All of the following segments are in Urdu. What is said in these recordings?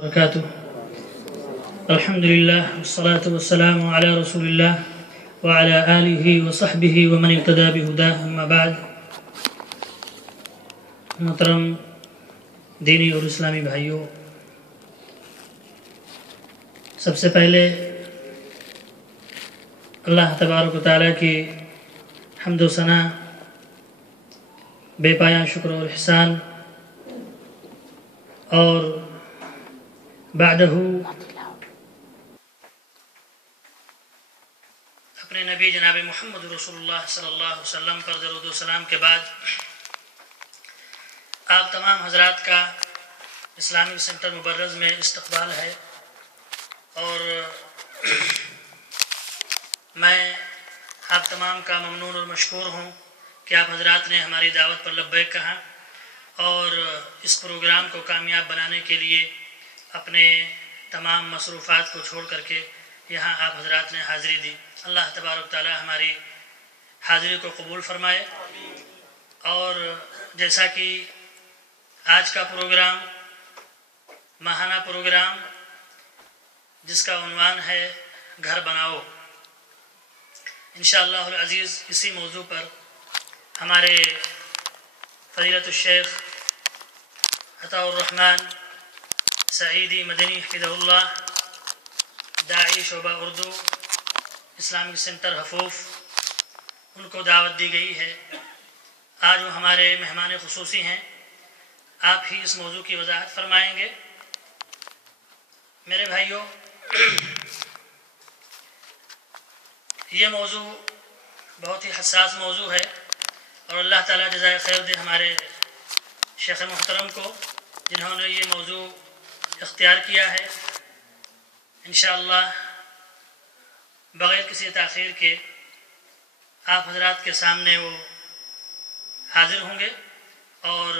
وبرکاتہ۔ الحمدللہ والصلاة والسلام علی رسول اللہ وعلی آلہ وصحبہ ومن اقتدى بہداہ، اما بعد۔ محترم دینی اور اسلامی بھائیوں، سب سے پہلے اللہ تبارک و تعالیٰ کی حمد و ثنا، بے پایان شکر اور احسان، اور بعدہ اپنے نبی جناب محمد رسول اللہ صلی اللہ علیہ وسلم پر درود و سلام کے بعد آپ تمام حضرات کا اسلامک سینٹر مبرز میں استقبال ہے، اور میں آپ تمام کا ممنون اور مشکور ہوں کہ آپ حضرات نے ہماری دعوت پر لبیک کہا اور اس پروگرام کو کامیاب بنانے کے لیے اپنے تمام مصروفات کو چھوڑ کر کے یہاں آپ حضرات نے حاضری دی۔ اللہ تبارک تعالی ہماری حاضری کو قبول فرمائے۔ اور جیسا کہ آج کا پروگرام ماہانہ پروگرام جس کا عنوان ہے گھر بناؤ، انشاءاللہ العزیز اسی موضوع پر ہمارے فضیلت الشیخ عطاء الرحمن سعیدی مدنی حفظہ اللہ، داعی شعبہ اردو اسلامک سینٹر حفوف، ان کو دعوت دی گئی ہے۔ آج وہ ہمارے مہمان خصوصی ہیں، آپ ہی اس موضوع کی وضاحت فرمائیں گے۔ میرے بھائیوں، یہ موضوع بہت ہی حساس موضوع ہے، اور اللہ تعالیٰ جزائے خیر دے ہمارے شیخ محترم کو جنہوں نے یہ موضوع اختیار کیا ہے۔ انشاءاللہ بغیر کسی تاخیر کے آپ حضرات کے سامنے وہ حاضر ہوں گے، اور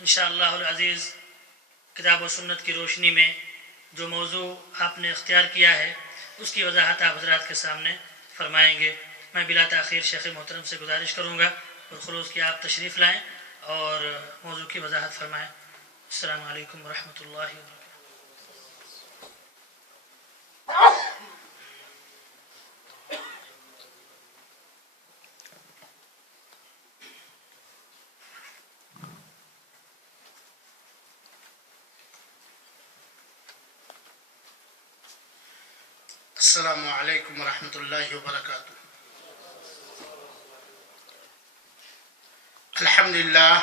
انشاءاللہ العزیز کتاب و سنت کی روشنی میں جو موضوع آپ نے اختیار کیا ہے اس کی وضاحت آپ حضرات کے سامنے فرمائیں گے۔ میں بلا تاخیر شیخ محترم سے گزارش کروں گا اور خلوص کی آپ تشریف لائیں اور موضوع کی وضاحت فرمائیں۔ السلام علیکم ورحمۃ اللہ وبرکاتہ۔ السلام علیکم ورحمۃ اللہ وبرکاتہ۔ الحمدللہ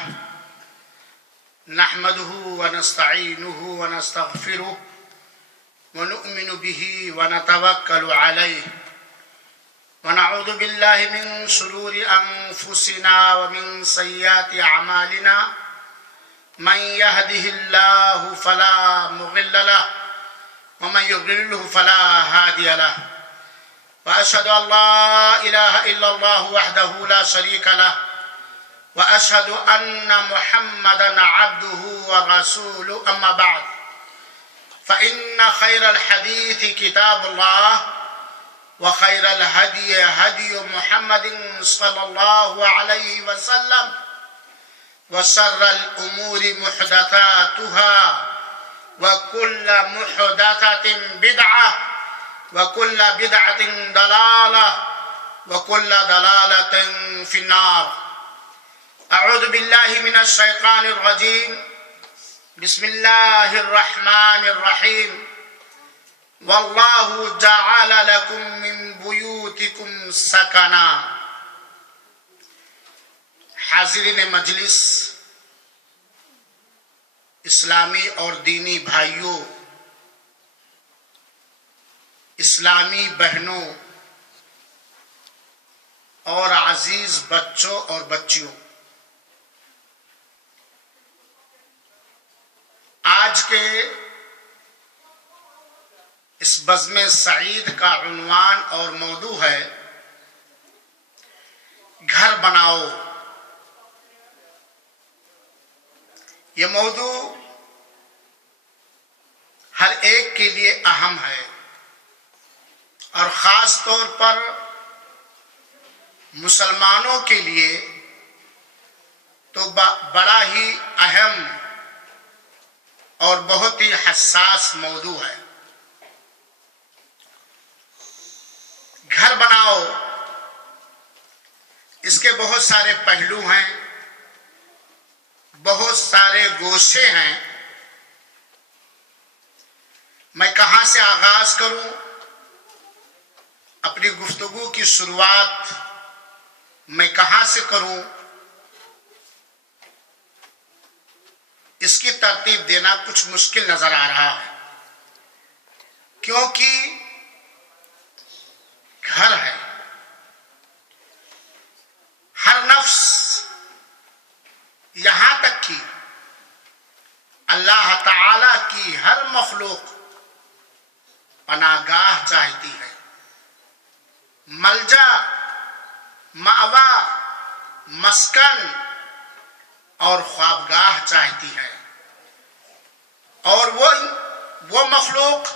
نحمده ونستعینه ونستغفره ونؤمن به ونتوکل علیہ ونعوذ باللہ من شرور انفسنا ومن سیئات اعمالنا، من يهده الله فلا مضل له ومن يضلله فلا هادي له، وأشهد أن لا إله إلا الله وحده لا شريك له، وأشهد أن محمدا عبده ورسوله، أما بعد فإن خير الحديث كتاب الله، وخير الهدي هدي محمد صلى الله عليه وسلم، وشر الأمور محدثاتها، وكل محدثة بدعة، وكل بدعة ضلالة، وكل ضلالة في النار۔ أعوذ بالله من الشيطان الرجيم، بسم الله الرحمن الرحيم، والله جعل لكم من بيوتكم سكنا۔ حاضرین مجلس، اسلامی اور دینی بھائیوں، اسلامی بہنوں اور عزیز بچوں اور بچیوں، آج کے اس بزم سعید کا عنوان اور موضوع ہے گھر بناؤ۔ یہ موضوع ہر ایک کے لیے اہم ہے، اور خاص طور پر مسلمانوں کے لیے تو بڑا ہی اہم اور بہت ہی حساس موضوع ہے۔ گھر بناؤ، اس کے بہت سارے پہلو ہیں، بہت سارے گوشے ہیں۔ میں کہاں سے آغاز کروں؟ اپنی گفتگو کی شروعات میں کہاں سے کروں؟ اس کی ترتیب دینا کچھ مشکل نظر آ رہا ہے، کیونکہ گھر ہے، ہر نفس، یہاں تک کہ اللہ تعالی کی ہر مخلوق پناہ گاہ چاہتی ہے، ملجا، مأوا، مسکن اور خوابگاہ چاہتی ہے۔ اور وہ مخلوق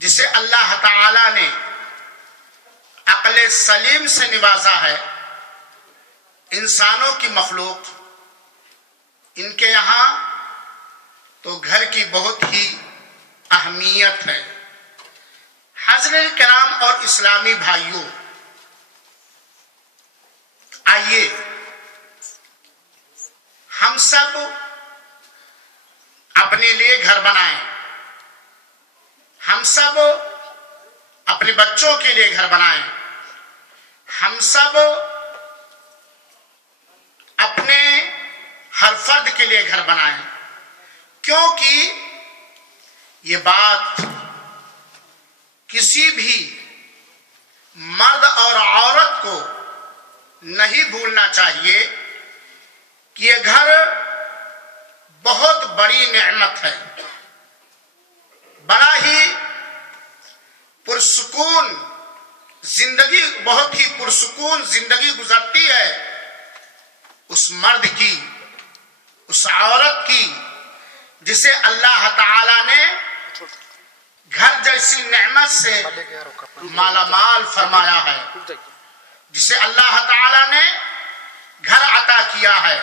جسے اللہ تعالی نے عقل سلیم سے نوازا ہے، انسانوں کی مخلوق، ان کے یہاں تو گھر کی بہت ہی اہمیت ہے۔ حضرت کرام اور اسلامی بھائیوں، آئیے ہم سب اپنے لیے گھر بنائیں، ہم سب اپنے بچوں کے لیے گھر بنائیں، ہم سب اپنے ہر فرد کے لیے گھر بنائیں، کیونکہ یہ بات کسی بھی مرد اور عورت کو نہیں بھولنا چاہیے کہ یہ گھر بہت بڑی نعمت ہے، بڑا ہی پرسکون زندگی، بہت ہی پرسکون زندگی گزرتی ہے اس مرد کی، اس عورت کی جسے اللہ تعالی نے گھر جیسی نعمت سے مالا مال فرمایا ہے، جسے اللہ تعالی نے گھر عطا کیا ہے۔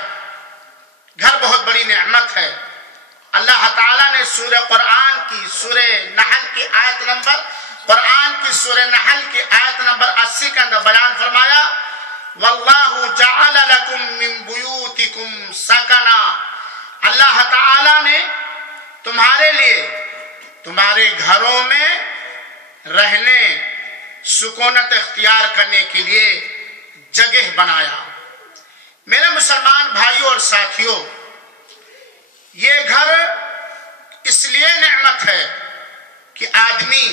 گھر بہت بڑی نعمت ہے۔ اللہ تعالی نے سورہ قرآن کی سورہ نحل کی آیت نمبر 80 کے اندر بیان فرمایا، وَاللَّهُ جَعَلَ لَكُم مِّن بُيُوتِكُمْ سَكَنًا، اللہ تعالی نے تمہارے لیے تمہارے گھروں میں رہنے، سکونت اختیار کرنے کے لیے جگہ بنایا۔ میرے مسلمان بھائیوں اور ساتھیوں، یہ گھر اس لیے نعمت ہے کہ آدمی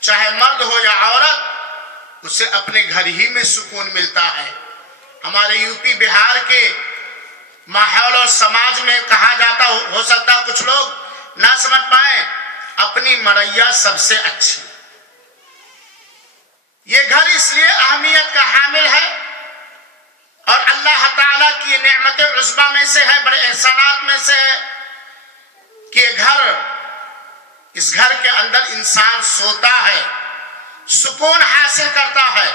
چاہے مرد ہو یا عورت، اسے اپنے گھر ہی میں سکون ملتا ہے۔ ہمارے یو پی بہار کے ماحول اور سماج میں کہا جاتا ہو سکتا کچھ لوگ نہ سمجھ پائیں، اپنی مریا سب سے اچھی۔ یہ گھر اس لیے اہمیت کا حامل ہے اور اللہ تعالیٰ کی نعمت عظمیٰ میں سے ہے، بڑے احسانات میں سے ہے کہ اس گھر کے اندر انسان سوتا ہے، سکون حاصل کرتا ہے،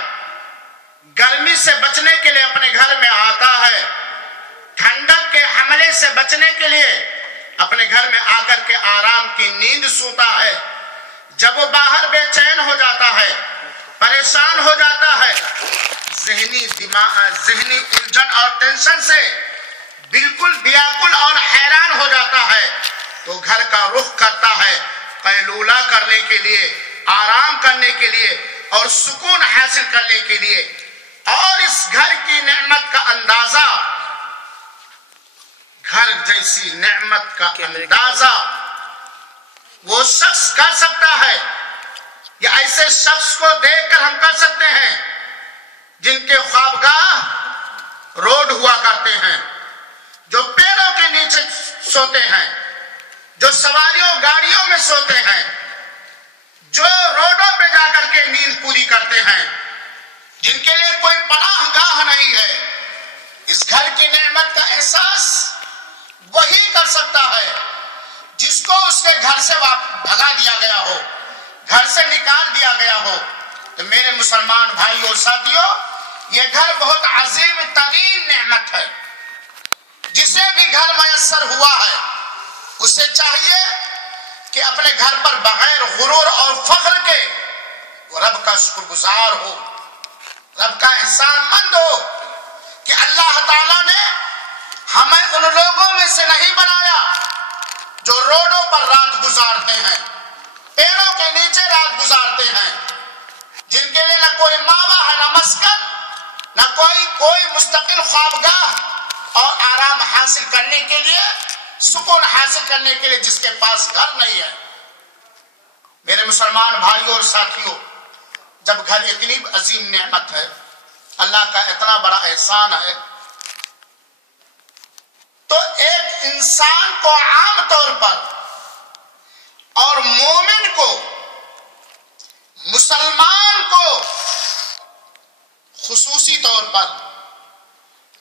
گرمی سے بچنے کے لیے اپنے گھر میں آتا ہے، ٹھنڈک کے حملے سے بچنے کے لیے اپنے گھر میں آ کر کے آرام کی نیند سوتا ہے۔ جب وہ باہر بے چین ہو جاتا ہے، پریشان ہو جاتا ہے، ذہنی الجھن اور ٹینشن سے بالکل بیاکل اور حیران ہو جاتا ہے، تو گھر کا رخ کرتا ہے قیلولہ کرنے کے لیے، آرام کرنے کے لیے اور سکون حاصل کرنے کے لیے۔ اور اس گھر کی نعمت کا اندازہ، گھر جیسی نعمت کا اندازہ وہ شخص کر سکتا ہے یا ایسے شخص کو دیکھ کر ہم کر سکتے ہیں جن کے خوابگاہ روڈ ہوا کرتے ہیں، جو پیڑوں کے نیچے سوتے ہیں، جو سواریوں گاڑیوں میں سوتے ہیں، جو روڈوں پہ جا کر کے نیند پوری کرتے ہیں، جن کے لیے کوئی پناہ گاہ نہیں ہے۔ اس گھر کی نعمت کا احساس وہی کر سکتا ہے جس کو اس کے گھر سے بھگا دیا گیا ہو، گھر سے نکال دیا گیا ہو۔ تو میرے مسلمان بھائیوں اور ساتھیوں، یہ گھر بہت عظیم ترین نعمت ہے۔ جسے بھی گھر میسر ہوا ہے اسے چاہیے کہ اپنے گھر پر بغیر غرور اور فخر کے وہ رب کا شکر گزار ہو، رب کا احسان مند ہو کہ اللہ تعالیٰ نے ہمیں ان لوگوں میں سے نہیں بنایا جو روڈوں پر رات گزارتے ہیں، پیڑوں کے نیچے رات گزارتے ہیں، جن کے لیے نہ کوئی ماوا ہے، نہ مسکن، نہ کوئی مستقل خوابگاہ اور آرام حاصل کرنے کے لیے، سکون حاصل کرنے کے لیے جس کے پاس گھر نہیں ہے۔ میرے مسلمان بھائیوں اور ساتھیوں، جب گھر اتنی عظیم نعمت ہے، اللہ کا اتنا بڑا احسان ہے، تو ایک انسان کو عام طور پر اور مومن کو، مسلمان کو خصوصی طور پر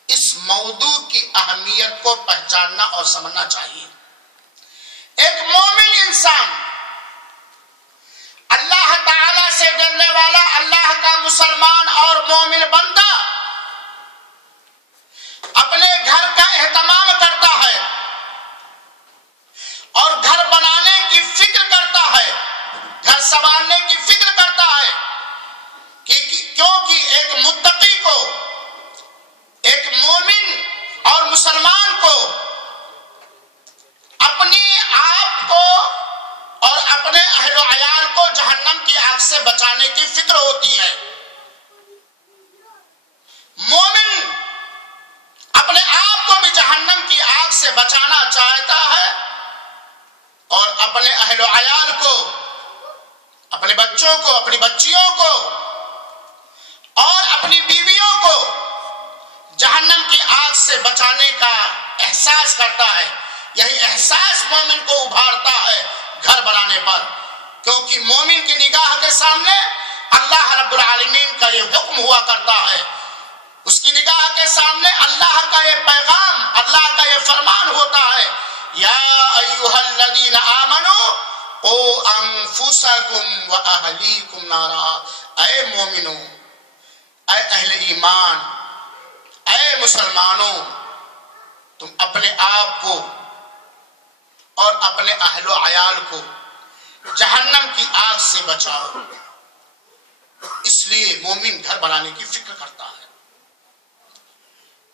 اس موضوع کی اہمیت کو پہچاننا اور سمجھنا چاہیے۔ ایک مومن انسان، اللہ تعالی سے ڈرنے والا، اللہ کا مسلمان اور مومن بندہ اپنے گھر کا اہتمام کرتا ہے اور گھر بنانے کی فکر کرتا ہے، گھر سنوارنے کی فکر کرتا ہے، کیونکہ ایک متقی کو، ایک مومن اور مسلمان کو اپنی آپ کو اور اپنے اہل و عیال کو جہنم کی آگ سے بچانے کی فکر ہوتی ہے۔ مومن اپنے آپ کو بھی جہنم کی آگ سے بچانا چاہتا ہے اور اپنے اہل و عیال کو، اپنے بچوں کو، اپنی بچیوں کو اور اپنی بیویوں کو جہنم کی آگ سے بچانے کا احساس کرتا ہے۔ یہی احساس مومن کو ابھارتا ہے گھر بنانے پر، کیونکہ مومن کی نگاہ کے سامنے اللہ رب العالمین کا یہ حکم ہوا کرتا ہے، اس کی نگاہ کے سامنے اللہ کا یہ پیغام، اللہ کا یہ فرمان ہوتا ہے، یا ایھا الذین آمنوا قوا انفسکم واہلیکم نارا۔ اے مومنو، اے اہل ایمان، اے مسلمانوں، تم اپنے آپ کو اور اپنے اہل و عیال کو جہنم کی آگ سے بچاؤ۔ اس لیے مومن گھر بنانے کی فکر کرتا ہے۔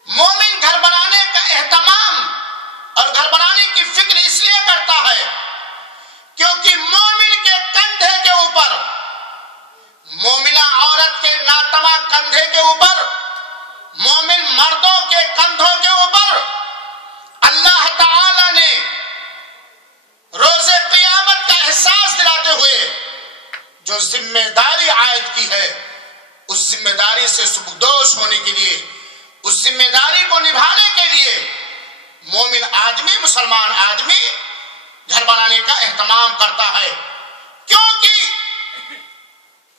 مومن گھر بنانے کا اہتمام اور گھر بنانے کی فکر اس لیے کرتا ہے کیونکہ مومن کے کندھے کے اوپر، مومنہ عورت کے ناتواں کندھے کے اوپر، مومن مردوں کے کندھوں کے اوپر اللہ تعالی نے روز قیامت کا احساس دلاتے ہوئے جو ذمہ داری عائد کی ہے، اس ذمہ داری سے سبکدوش ہونے کے لیے، اس ذمہ داری کو نبھانے کے لیے مومن آدمی، مسلمان آدمی گھر بنانے کا اہتمام کرتا ہے، کیونکہ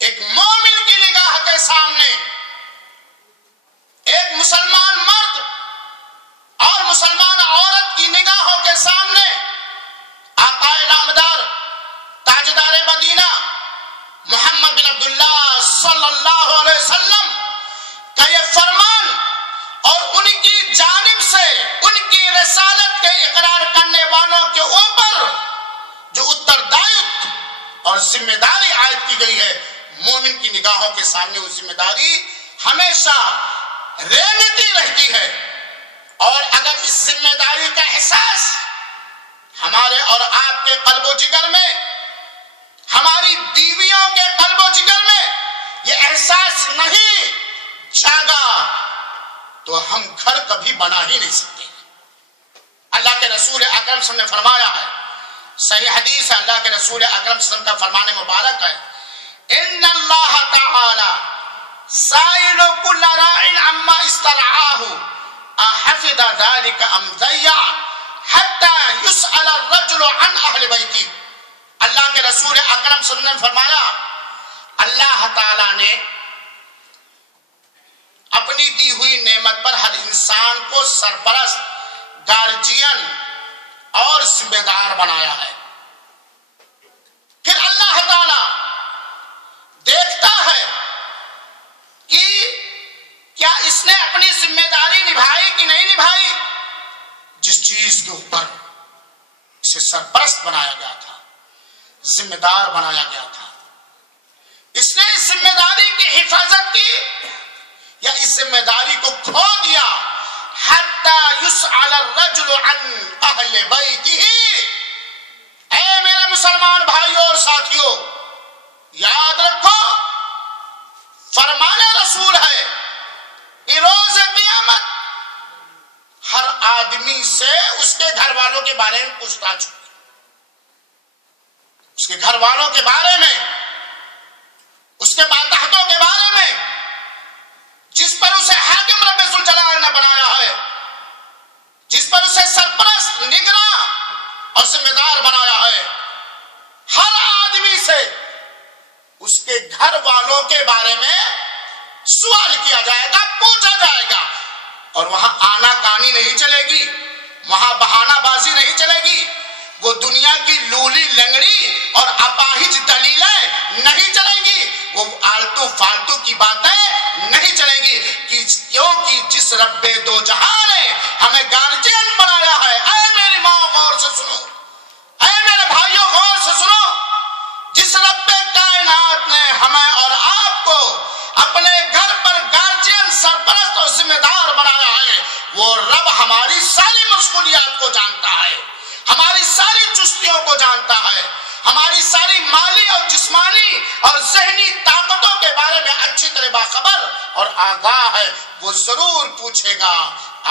ایک مومن کی نگاہ کے سامنے ایک مسلمان مرد اور مسلمان عورت کی نگاہوں کے سامنے آقا نامدار تاجدار مدینہ محمد بن عبداللہ صلی اللہ علیہ وسلم کا یہ فرمان اور ان کی جانب سے ان کی رسالت کے اقرار کرنے والوں کے اوپر جو اتردائیتو اور ذمہ داری عائد کی گئی ہے، مومن کی نگاہوں کے سامنے وہ ذمہ داری ہمیشہ رینگتی رہتی ہے۔ اور اگر اس ذمہ داری کا احساس ہمارے اور آپ کے قلب و جگر میں، ہماری بیویوں کے قلب و جگر میں یہ احساس نہیں جاگا تو ہم گھر کبھی بنا ہی نہیں سکتے۔ اللہ کے رسول اکرم صلی اللہ علیہ وسلم نے فرمایا ہے، صحیح حدیث ہے، اللہ کے رسول اکرم صلی اللہ علیہ وسلم کا فرمان مبارک ہے، ان اللہ تعالی سائل کل راع عما استرعاہ احفظ ذلك ام ضیع حتی یسأل الرجل عن اہل بیتی۔ اللہ کے رسول اکرم صلی اللہ علیہ وسلم نے فرمایا، اللہ تعالی نے اپنی دی ہوئی نعمت پر ہر انسان کو سرپرست، گارجین اور ذمہ دار بنایا ہے۔ پھر اللہ تعالی دیکھتا ہے کہ کیا اس نے اپنی ذمہ داری نبھائی کہ نہیں نبھائی۔ جس چیز کے اوپر اسے ذمہ دار بنایا گیا تھا. اس نے اس ذمہ داری کی حفاظت کی یا اس ذمہ داری کو کھو دیا. حتی یسأل الرجل عن اہل بیتہ. اے میرے مسلمان بھائیوں اور ساتھیوں، یاد رکھو فرمان رسول ہے کہ روز قیامت ہر آدمی سے اس کے گھر والوں کے بارے میں پوچھتاچھ ہوگی. اس کے گھر والوں کے بارے میں، اس کے ماتحتوں کے بارے میں، جس پر اسے حاکم رب ذوالجلال نے بنایا ہے، جس پر اسے سرپرست، نگراں اور ذمہ دار بنایا ہے. ہر آدمی سے اس کے گھر والوں کے بارے میں سوال کیا جائے گا، پوچھا جائے گا. اور وہاں آنا کانی نہیں چلے گی، وہاں بہانہ بازی نہیں چلے گی، وہ دنیا کی لولی لنگڑی اور اپاہج دلیلیں نہیں چلیں گی، وہ آلتو فالتو کی باتیں نہیں چلیں گی. کیونکہ جس رب دو جہاں نے ہمیں گارجین بنایا ہے. اے میری ماں غور سے سنو، اے میرے بھائیوں غور سے سنو. جس رب کائنات نے ہمیں اور آپ کو اپنے گھر پر گارجین، سرپرست اور ذمہ دار بنایا ہے، وہ رب ہماری ساری مشغولیات کو جانتا ہے، ہماری ساری چستیوں کو جانتا ہے، ہماری ساری مالی اور جسمانی اور ذہنی طاقتوں کے بارے میں اچھی طرح باخبر اور آگاہ ہے. وہ ضرور پوچھے گا،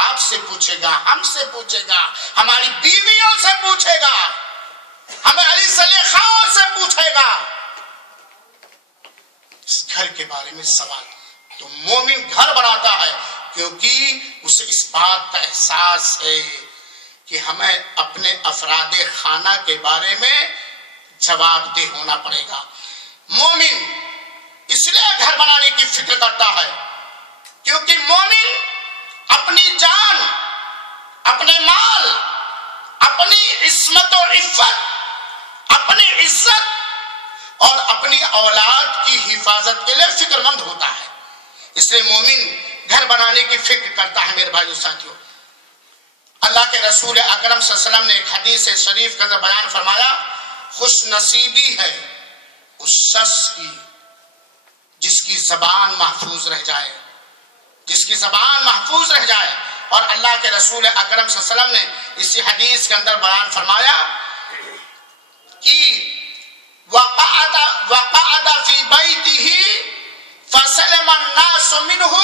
آپ سے پوچھے گا، ہم سے پوچھے گا، ہماری بیویوں سے پوچھے گا، ہمیں علی زلیخاؤں سے پوچھے گا اس گھر کے بارے میں سوال. تو مومن گھر بناتا ہے کیونکہ اسے اس بات کا احساس ہے کہ ہمیں اپنے افراد خانہ کے بارے میں جواب دہ ہونا پڑے گا. مومن اس لیے گھر بنانے کی فکر کرتا ہے کیونکہ مومن اپنی جان، اپنے مال، اپنی عصمت و عفت، اپنی عزت اور اپنی اولاد کی حفاظت کے لیے فکر مند ہوتا ہے. اس لیے مومن گھر بنانے کی فکر کرتا ہے. میرے بھائیو ساتھیو، اللہ کے رسول اکرم صلی اللہ علیہ وسلم نے ایک حدیث شریف کے اندر بیان فرمایا، خوش نصیبی ہے اس شخص کی جس کی زبان محفوظ رہ جائے، جس کی زبان محفوظ رہ جائے. اور اللہ کے رسول اکرم صلی اللہ علیہ وسلم نے اسی حدیث کے اندر بیان فرمایا کہ وقعد فی بیتہ فسلم الناس منہ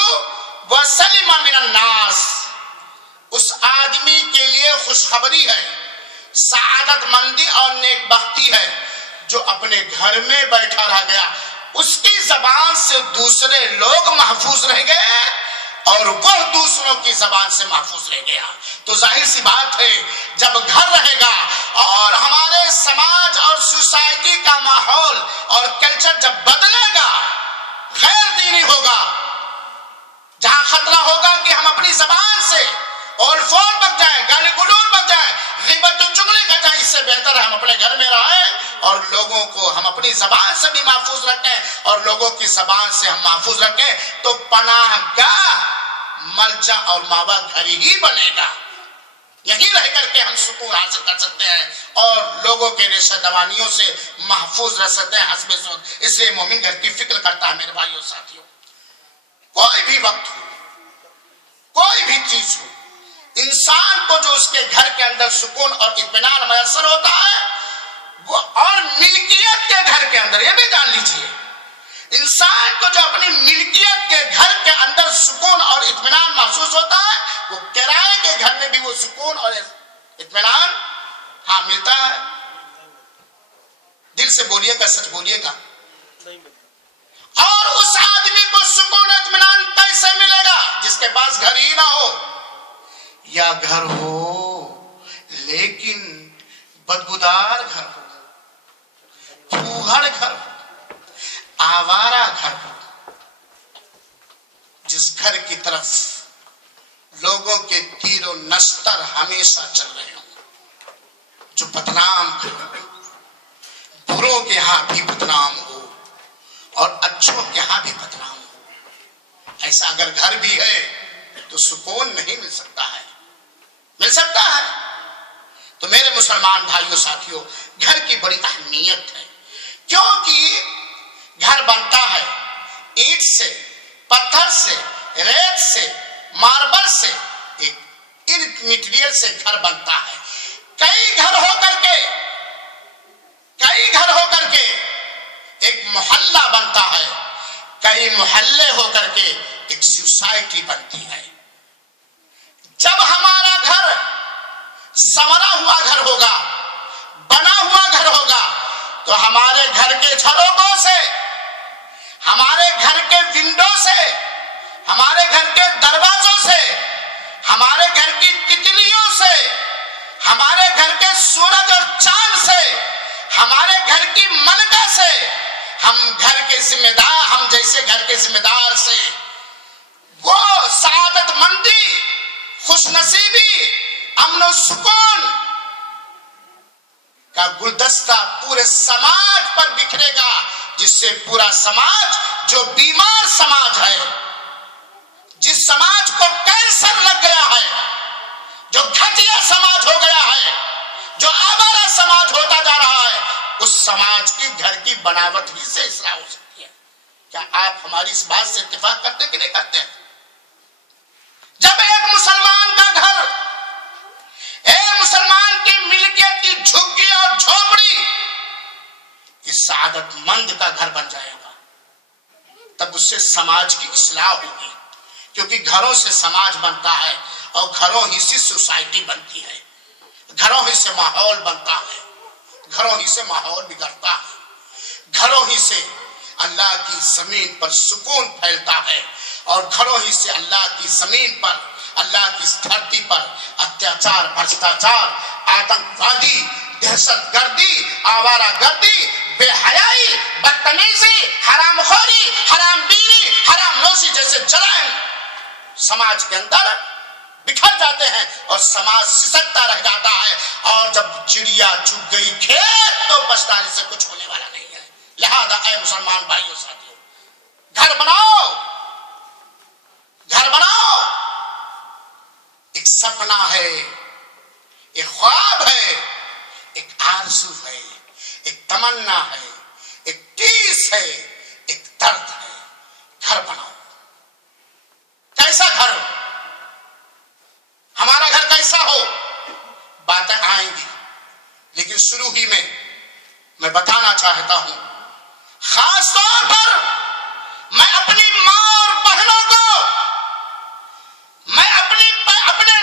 وسلم من الناس. اس آدمی کے لیے خوشخبری ہے، سعادت مندی اور نیک بختی ہے جو اپنے گھر میں بیٹھا رہ گیا. اس کی زبان سے دوسرے لوگ محفوظ رہ گئے اور وہ دوسروں کی زبان سے محفوظ رہ گیا. تو ظاہر سی بات ہے جب گھر رہے گا اور ہمارے سماج اور سوسائٹی کا ماحول اور کلچر جب بدلے گا، غیر دینی ہوگا، جہاں خطرہ ہوگا کہ ہم اپنی زبان سے اور فون بک جائیں، گالی گلوچ بک جائیں، غیبت و چغلی کر جائیں، اس سے بہتر ہے ہم اپنے گھر میں رہیں اور لوگوں کو ہم اپنی زبان سے بھی محفوظ رکھیں اور لوگوں کی زبان سے ہم محفوظ رکھیں. تو پناہ گاہ، ملجا اور ماوا گھر ہی بنے گا. یہی رہ کر کے ہم سکون حاصل کر سکتے ہیں اور لوگوں کے ریشہ دوانیوں سے محفوظ رہ سکتے ہیں حسب صورت. اس لیے مومن گھر کی فکر کرتا ہے. میرے بھائیوں ساتھیوں، کوئی بھی وقت ہو، کوئی بھی چیز ہو، انسان کو جو اس کے گھر کے اندر سکون اور اطمینان میسر ہوتا ہے وہ، اور ملکیت کے گھر کے اندر، یہ بھی جان لیجئے، انسان کو جو اپنی ملکیت کے گھر کے اندر سکون اور اطمینان محسوس ہوتا ہے، وہ کرائے کے گھر میں بھی وہ سکون اور اطمینان ملتا ہے. دل سے بولیے گا، سچ بولیے گا. اور اس آدمی کو سکون اطمینان کیسے ملے گا جس کے پاس گھر ہی نہ ہو، یا گھر ہو لیکن بدبودار گھر ہو، پھوہڑ گھر ہو، آوارہ گھر ہو، جس گھر کی طرف لوگوں کے تیر و نشتر ہمیشہ چل رہے ہوں، جو بدنام گھر ہو، بروں کے ہاں بھی بدنام ہو اور اچھوں کے ہاں بھی بدنام ہو. ایسا اگر گھر بھی ہے تو سکون نہیں مل سکتا ہے. مل سکتا ہے تو میرے مسلمان بھائیوں ساتھیوں، گھر کی بڑی اہمیت ہے، کیونکہ گھر بنتا ہے اینٹ سے، پتھر سے، ریت سے، ماربل سے، ان مٹیریل سے گھر بنتا ہے۔ کئی گھر ہو کر کے ایک محلہ بنتا ہے، کئی محلے ہو کر کے ایک سوسائٹی بنتی ہے۔ جب ہمارا گھر سنورا ہوا گھر ہوگا، بنا ہوا گھر ہوگا، تو ہمارے گھر کے جھروکوں سے، ہمارے گھر کے ونڈو سے، ہمارے گھر کے دروازوں سے، ہمارے گھر کی تتلیوں سے، ہمارے گھر کے سورج اور چاند سے، ہمارے گھر کی ملکہ سے، ہم جیسے گھر کے ذمہ دار سے وہ سعادت مندی، خوش نصیبی، امن و سکون کا گلدستہ پورے سماج پر بکھرے گا، جس سے پورا سماج، جو بیمار سماج ہے، جس سماج کو کینسر لگ گیا ہے، جو گھٹیا سماج ہو گیا ہے، جو آوارہ سماج ہوتا جا رہا ہے، اس سماج کی گھر کی بناوٹ ہی سے اصلاح ہو سکتی ہے۔ کیا آپ ہماری اس بات سے اتفاق کرتے کہ نہیں کرتے؟ جب ایک مسلمان کا گھر، ایک مسلمان کی ملکیت کی جھگی اور جھوپڑی اس سعادت مند کا گھر بن جائے گا، تب اس سے سماج کی اصلاح ہوگی، کیونکہ گھروں سے سماج بنتا ہے اور گھروں ہی سے سوسائٹی بنتی ہے، گھروں ہی سے ماحول بنتا ہے، گھروں ہی سے ماحول بگڑتا ہے، گھروں ہی سے اللہ کی زمین پر سکون پھیلتا ہے، اور گھروں ہی سے اللہ کی زمین پر، اللہ کی اس دھرتی پر اتیاچار، بھرشٹاچار، آتنکوادی، دہشت گردی، آوارہ گردی، بے حیائی، بدتمیزی، حرام خوری، حرام بینی، حرام نوشی جیسے جرائم سماج کے اندر بکھر جاتے ہیں اور سماج سسکتا رہ جاتا ہے، اور جب چڑیا چگ گئی کھیت تو پچھتانے سے کچھ ہونے والا نہیں ہے۔ لہذا اے مسلمان بھائیوں ساتھیوں، گھر بناؤ، گھر بناؤ، ایک سپنا ہے، ایک خواب ہے، ایک آرزو ہے، ایک تمنا ہے، ایک ٹیس ہے، ایک درد ہے۔ گھر بناؤ۔ کیسا گھر؟ ہمارا گھر کیسا ہو؟ باتیں آئیں گی، لیکن شروع ہی میں بتانا چاہتا ہوں، خاص طور پر میں اپنی ماں اور بہنوں کو، میں اپنے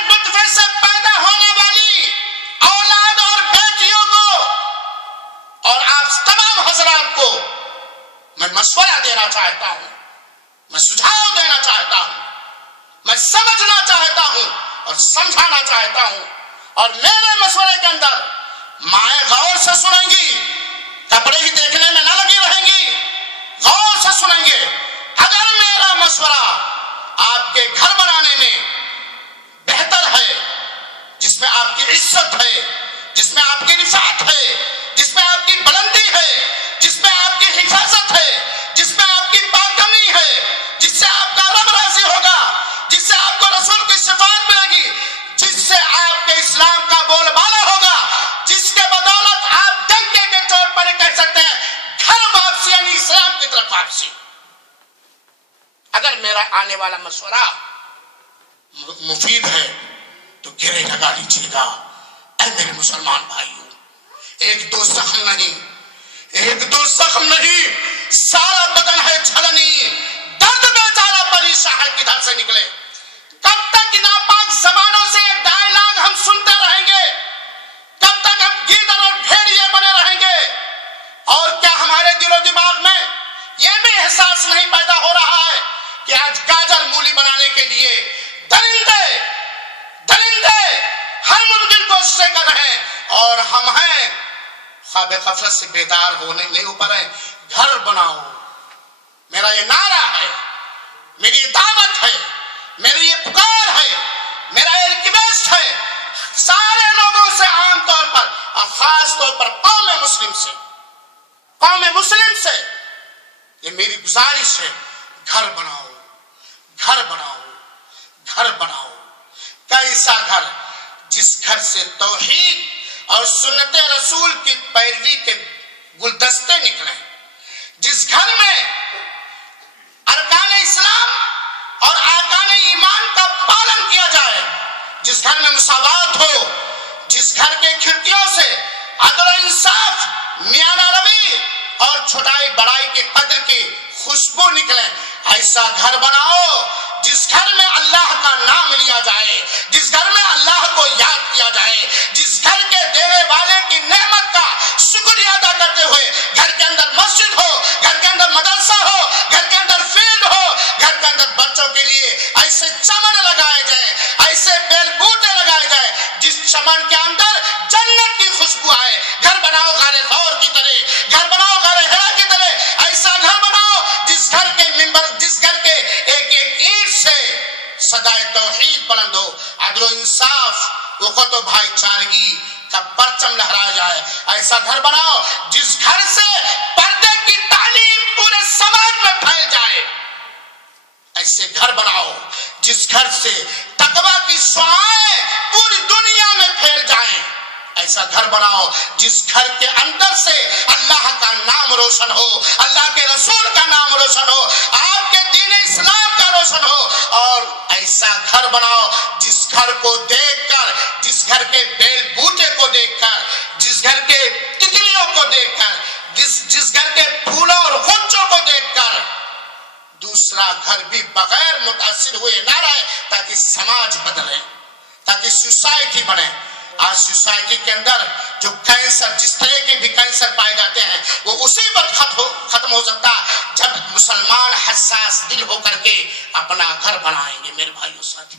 نطفے سے پیدا ہونے والی اولاد اور بیٹیوں کو اور آپ تمام حضرات کو میں مشورہ دینا چاہتا ہوں، میں سجھاؤ دینا چاہتا ہوں، میں سمجھنا چاہتا ہوں اور سمجھانا چاہتا ہوں، اور میرے مشورے کے اندر مائیں غور سے سنیں گی، کپڑے ہی دیکھنے میں نہ لگی رہیں گی، غور سے سنیں گے۔ اگر میرا مشورہ آپ کے گھر بنانے میں بہتر ہے، جس میں آپ کی عزت ہے، جس میں آپ کی رفعت ہے، جس میں آپ کی بلندی ہے، جس میں آپ کی حفاظت ہے، جس میں آپ کی پاکدمی ہے، جس سے آپ کا رب راضی ہوگا، جس سے آپ کو رسول کی صفات ملے گی، جس سے آپ کے اسلام کا بول بالا ہوگا، جس کے بدولت آپ ڈنکے کے طور پر کہہ سکتے ہیں گھر واپسی یعنی اسلام کی طرف واپسی۔ اگر میرا آنے والا مشورہ مفید ہے تو گرے لگا لیجیے گا۔ اے میرے مسلمان بھائیوں، ایک دو زخم نہیں، سارا بدن ہے چھلنی، درد بیچارہ پریشان کدھر سے نکلے؟ کب تک ناپاک زبانوں سے ڈائلاگ ہم سنتے رہیں گے؟ کب تک ہم گیدڑ اور بھیڑیے بنے رہیں گے؟ اور کیا ہمارے دل و دماغ میں یہ بھی احساس نہیں پیدا ہو رہا ہے کہ آج گاجر مولی بنانے کے لیے درندے ہر ممکن کوششیں کر رہے ہیں، اور ہم ہیں خواب غفلت سے بیدار ہونے نہیں ہو پا رہے ہیں۔ گھر بناؤ، میرا یہ نعرہ ہے، میری یہ دعوت ہے، میری یہ پکار ہے، میرا یہ ریکویسٹ ہے سارے لوگوں سے، عام طور پر اور خاص طور پر قوم مسلم سے یہ میری گزارش ہے، گھر بناؤ، گھر بناؤ، گھر بناؤ۔ کیسا گھر؟ جس گھر سے توحید اور سنت رسول کی پیروی کے گلدستے نکلیں، جس گھر میں ارکان اسلام اور ارکان ایمان کا پالن کیا جائے، جس گھر میں مساوات ہو، جس گھر کے کھڑکیوں سے عدل و انصاف، میانہ روی اور چھوٹائی بڑائی کے قدر کی خوشبو نکلے، ایسا گھر بناؤ جس گھر میں اللہ کا نام لیا جائے، جس گھر میں اللہ کو یاد کیا جائے، جس گھر کے دینے والے کی نعمت کا شکریہ ادا کرتے ہوئے گھر کے اندر مسجد ہو، گھر کے اندر مدرسہ ہو، گھر کے اندر فیلڈ ہو، گھر کے اندر بچوں کے لیے ایسے چمن لگائے جائیں، ایسے بیل بوٹے لگائے جائیں جس چمن کے اندر جنت کی خوشبو آئے۔ گھر بناؤ غار ثور کی طرح، گھر بناؤ غار ہرا کی طرح، ایسا گھر بناؤ جس گھر کے ممبر، جس گھر کے ایک ایک اینٹ سے صدائے توحید بلند ہو، عدل و انصاف، اخوت و بھائی چارگی کا پرچم لہرایا جائے۔ ایسا گھر بناؤ جس گھر سے پردے کی تعلیم پورے سماج میں پھیل جائے۔ ایسے گھر بناؤ جس گھر سے تقویٰ کی شعاعیں پوری دنیا میں پھیل جائیں۔ ایسا گھر بناؤ جس گھر کے اندر سے اللہ کا نام روشن ہو، اللہ کے رسول کا نام روشن ہو، آپ کے دین اسلام کا روشن ہو۔ اور ایسا گھر بناؤ جس گھر کو دیکھ کر، جس گھر کے بیل بوٹے کو دیکھ کر، جس گھر کے تتلیوں کو دیکھ کر، جس گھر کے پھولوں اور غنچوں کو دیکھ کر دوسرا گھر بھی بغیر متاثر ہوئے نہ رہے، تاکہ سماج بدلے، تاکہ سوسائٹی بنے۔ آج سوسائٹی کے اندر جو کینسر، جس طرح کے بھی کینسر پائے جاتے ہیں، وہ اسی وقت ختم ہو سکتا جب مسلمان حساس دل ہو کر کے اپنا گھر بنائیں گے۔ میرے بھائیو ساتھی،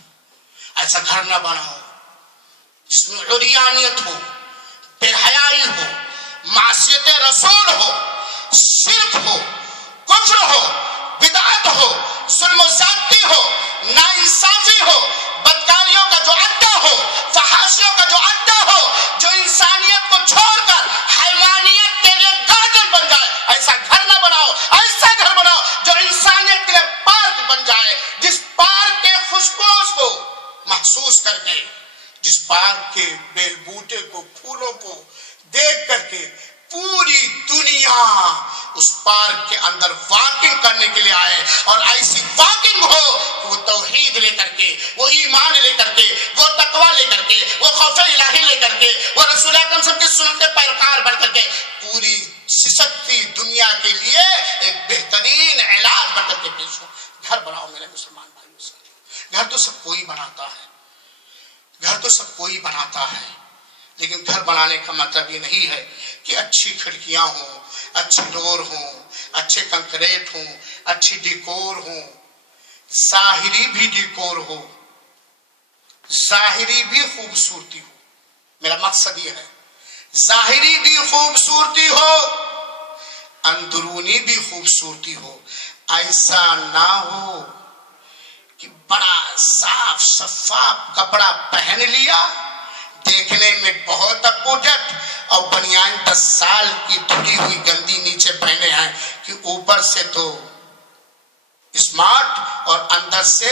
ایسا گھر نہ بناؤ جس میں عریانیت ہو، بے حیائی ہو، معصیت رسول ہو، شرک ہو، کفر ہو، بدعت ہو، ظلم و زیادتی ہو، ناانصافی ہو، بدکاریوں کا جو اڈا ہو، فحاشیوں کا جو اڈا ہو، جو انسانیت کو چھوڑ کر حیوانیت کے لیے گارڈن بن جائے۔ ایسا گھر نہ بناؤ، ایسا گھر بناؤ جو انسانیت کے لیے پارک بن جائے، جس پارک کے خوشبوؤں کو محسوس کر کے، جس پارک کے بیل بوٹے کو، پھولوں کو دیکھ کر کے پوری دنیا اس پارک کے اندر واکنگ کرنے کے لیے آئے، اور ایسی واکنگ ہو کہ وہ توحید لے کر کے، وہ ایمان لے کر کے، وہ تقویٰ لے کر کے، وہ خوف الہی لے کر کے، وہ رسول اکرم صلی اللہ علیہ وسلم کی سنت کے پیروکار بن کر کے پوری سسکتی دنیا کے لیے ایک بہترین علاج بن کر کے پیش ہو۔ گھر بناؤ میرے مسلمان بھائیوں۔ گھر تو سب کوئی بناتا ہے، گھر تو سب کوئی بناتا ہے، لیکن گھر بنانے کا مطلب یہ نہیں ہے کہ اچھی کھڑکیاں ہوں، اچھے ڈور ہوں، اچھے کنکریٹ ہوں، اچھی ڈیکور ہوں، ظاہری بھی ڈیکور ہو، ظاہری بھی خوبصورتی ہو۔ میرا مقصد یہ ہے ظاہری بھی خوبصورتی ہو، اندرونی بھی خوبصورتی ہو۔ ایسا نہ ہو کہ بڑا صاف شفاف کپڑا پہن لیا، دیکھنے میں بہت اپوجٹ، اور بنیان 10 سال کی دھلی ہوئی گندی نیچے پہنے ہیں کہ اوپر سے تو اسمارٹ اور اندر سے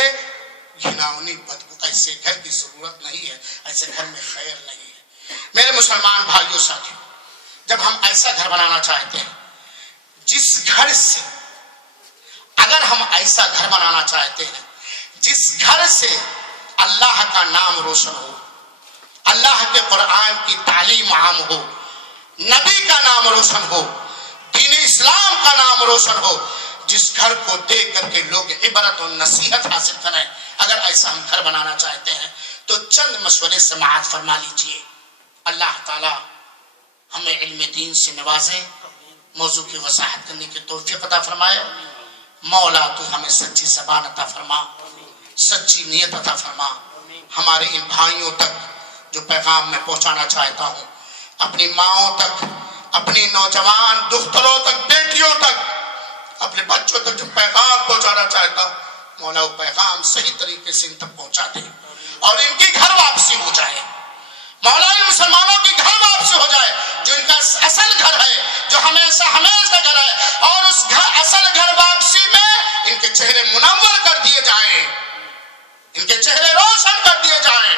گھناؤنی بدبو۔ ایسے گھر کی ضرورت نہیں ہے، ایسے گھر میں خیر نہیں ہے۔ میرے مسلمان بھائیوں ساتھیوں، جب ہم ایسا گھر بنانا چاہتے ہیں، جس گھر سے، اگر ہم ایسا گھر بنانا چاہتے ہیں جس گھر سے اللہ کا نام روشن ہو، اللہ کے قرآن کی تعلیم عام ہو، نبی کا نام روشن ہو، دین اسلام کا نام روشن ہو، جس گھر کو دیکھ کر کے لوگ عبرت و نصیحت حاصل کریں، اگر ایسا ہم گھر بنانا چاہتے ہیں تو چند مشورے سماعت فرما لیجئے۔ اللہ تعالی ہمیں علم دین سے نوازے، موضوع کی وضاحت کرنے کی توفیق عطا فرمائے۔ مولا تو ہمیں سچی زبان عطا فرما، سچی نیت عطا فرما۔ ہمارے ان بھائیوں تک جو پیغام میں پہنچانا چاہتا ہوں، اپنی ماؤں تک، اپنی نوجوان دختروں تک، بیٹیوں تک، اپنے بچوں تک جو پیغام پہنچانا چاہتا ہوں، مولا وہ پیغام صحیح طریقے سے ان تک پہنچا دے اور ان کی گھر واپسی ہو جائے۔ مولا ان مسلمانوں کی گھر واپسی ہو جائے جو ان کا اصل گھر ہے، جو ہمیشہ کا گھر ہے، اور اس اصل گھر واپسی میں ان کے چہرے منور کر دیے جائیں، ان کے چہرے روشن کر دیے جائیں،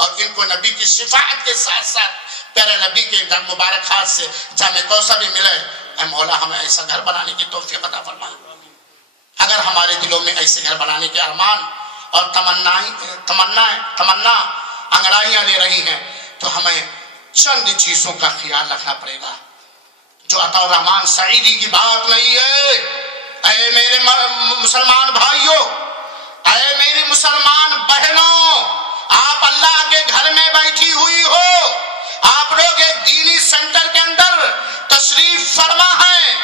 اور ان کو نبی کی شفاعت کے ساتھ ساتھ پیارے نبی کے مبارک ہاتھ سے جامع کوثر بھی ملے. اے مولا ہمیں ایسا گھر بنانے کی توفیق عطا فرما. اگر ہمارے دلوں میں ایسے گھر بنانے کے ارمان اور تمنا انگڑائیاں لے رہی ہیں تو ہمیں چند چیزوں کا خیال رکھنا پڑے گا جو عطا الرحمن سعیدی کی بات نہیں ہے. اے میرے مسلمان بھائیوں، اے میری مسلمان بہنوں، آپ اللہ کے گھر میں بیٹھی ہوئی ہو، آپ لوگ ایک دینی سینٹر کے اندر تشریف فرما ہیں،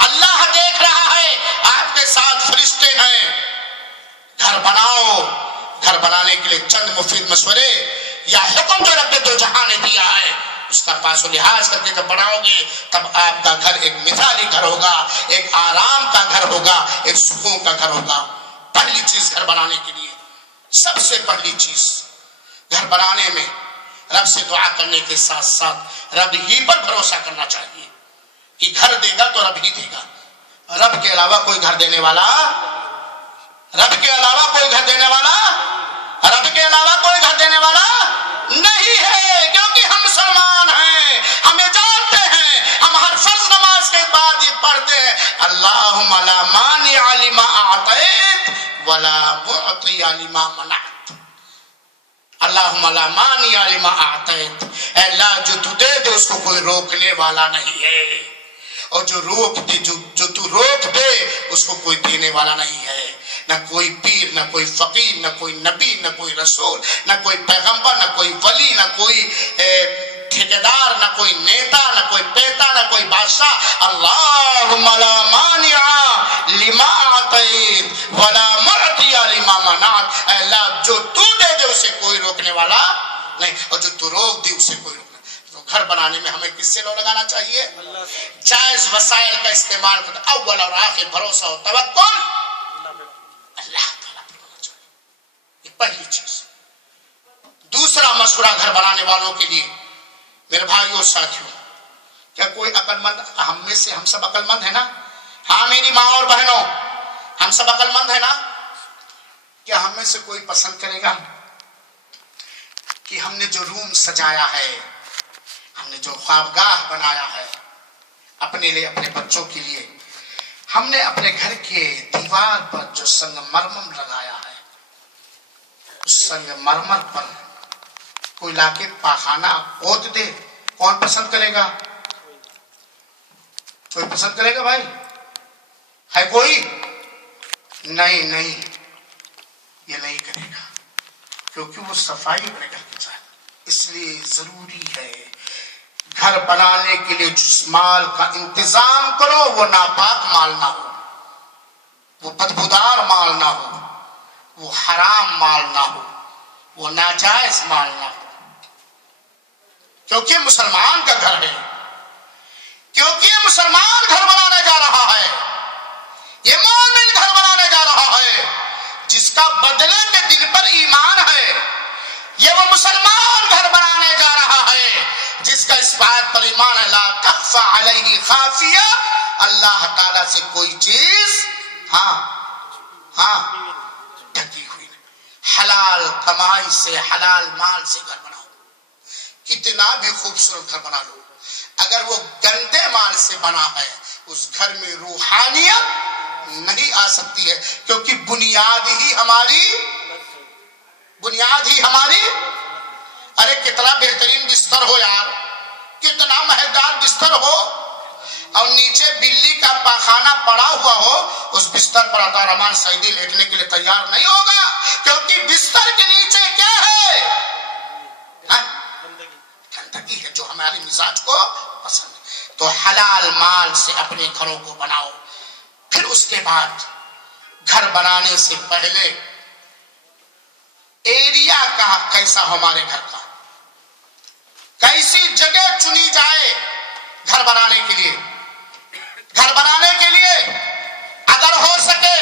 اللہ دیکھ رہا ہے، آپ کے ساتھ فرشتے ہیں. گھر بناؤ. گھر بنانے کے لیے چند مفید مشورے یا حکم جو رب دو جہاں نے دیا ہے اس کا پاس و لحاظ کر کے جب بناؤ گے تب آپ کا گھر ایک مثالی گھر ہوگا، ایک آرام کا گھر ہوگا، ایک سکون کا گھر ہوگا. پہلی چیز گھر بنانے کے لیے، سب سے پہلی چیز گھر بنانے میں رب سے دعا کرنے کے ساتھ ساتھ رب ہی پر بھروسہ کرنا چاہیے کہ گھر دے گا تو رب ہی دے گا. رب کے علاوہ کوئی گھر دینے والا، رب کے علاوہ کوئی گھر دینے والا، رب کے علاوہ کوئی گھر دینے والا نہیں ہے. کیونکہ ہم مسلمان ہیں، ہمیں جانتے ہیں، ہم ہر فرض نماز کے بعد یہ پڑھتے ہیں اللہم لا مانع لما اعطیت ولا معطی لما منعت. اللہم لا مانع لما اعطیت، اے اللہ جو تو دے دے اس کو کوئی روکنے والا نہیں ہے، اور جو روک دے جو تو روک دے اس کو کوئی دینے والا نہیں ہے. نہ کوئی پیر، نہ کوئی فقیر، نہ کوئی نبی، نہ کوئی رسول، نہ کوئی پیغمبر، نہ کوئی ولی، نہ کوئی ٹھیکیدار، نہ کوئی نیتا، نہ کوئی پیتا، نہ کوئی بادشاہ. اللہم لا مانع لما اعطیت ولا معطی لما منعت. اے اللہ جو تو دے دے اسے کوئی روکنے والا نہیں، اور جو تو روک دے اسے کوئی روکنے. تو گھر بنانے میں ہمیں کس سے لو لگانا چاہیے؟ جائز وسائل کا استعمال کرتے. اول اور آخر بھروسہ و توکل اللہ تعالیٰ پر ہونا چاہیے. یہ پہلی چیز. دوسرا مشورہ گھر بنانے والوں کے لیے، میرے بھائیوں اور ساتھیوں، کیا کوئی عقل مند ہم میں سے، ہم سب عقل مند ہیں نا؟ ہاں میری ماں اور بہنوں، ہم سب عقل مند ہیں نا؟ کیا ہم میں سے کوئی پسند کرے گا کہ ہم نے جو روم سجایا ہے، ہم نے جو خوابگاہ بنایا ہے اپنے لیے، اپنے بچوں کے لیے، ہم نے اپنے گھر کے دیوار پر جو سنگ مرمر لگایا ہے، اس سنگ مرمر پر کوئی لا کے پاخانہ پوت دے، کون پسند کرے گا؟ کوئی پسند کرے گا بھائی؟ ہے کوئی؟ نہیں یہ نہیں کرے گا، کیونکہ وہ صفائی اپنے گھر کی چاہے. اس لیے ضروری ہے گھر بنانے کے لیے جس مال کا انتظام کرو وہ ناپاک مال نہ ہو، وہ بدبودار مال نہ ہو، وہ حرام مال نہ ہو، وہ ناجائز مال نہ ہو. کیونکہ مسلمان کا گھر ہے، کیونکہ یہ مسلمان گھر بنانے جا رہا ہے، یہ مومن گھر بنانے جا رہا ہے، جس کا بدلے کے دل پر ایمان ہے. یہ وہ مسلمان گھر بنانے جا رہا ہے جس کا اس بات پر ایمان ہے لا تخفى علیہ خافیہ، اللہ تعالیٰ سے کوئی چیز ڈھکی ہوئی نہیں. حلال کمائی سے، حلال مال سے گھر بناؤ. کتنا بھی خوبصورت گھر بنا لو، اگر وہ گندے مال سے بنا ہے اس گھر میں روحانیت نہیں آ سکتی ہے. کیونکہ بنیاد ہی ہماری ارے کتنا بہترین بستر ہو یار، کتنا مہلدار بستر ہو، اور نیچے بلی کا پاخانہ پڑا ہوا ہو، اس بستر پر عطا الرحمن سعیدی لیٹنے کے لیے تیار نہیں ہوگا. کیونکہ بستر کے نیچے کیا ہے؟ گندگی ہے جو ہمارے مزاج کو پسند ہے. تو حلال مال سے اپنے گھروں کو بناؤ. پھر اس کے بعد گھر بنانے سے پہلے ایریا کا کیسا ہمارے گھر کا، کیسی جگہ چنی جائے گھر بنانے کے لیے. گھر بنانے کے لیے اگر ہو سکے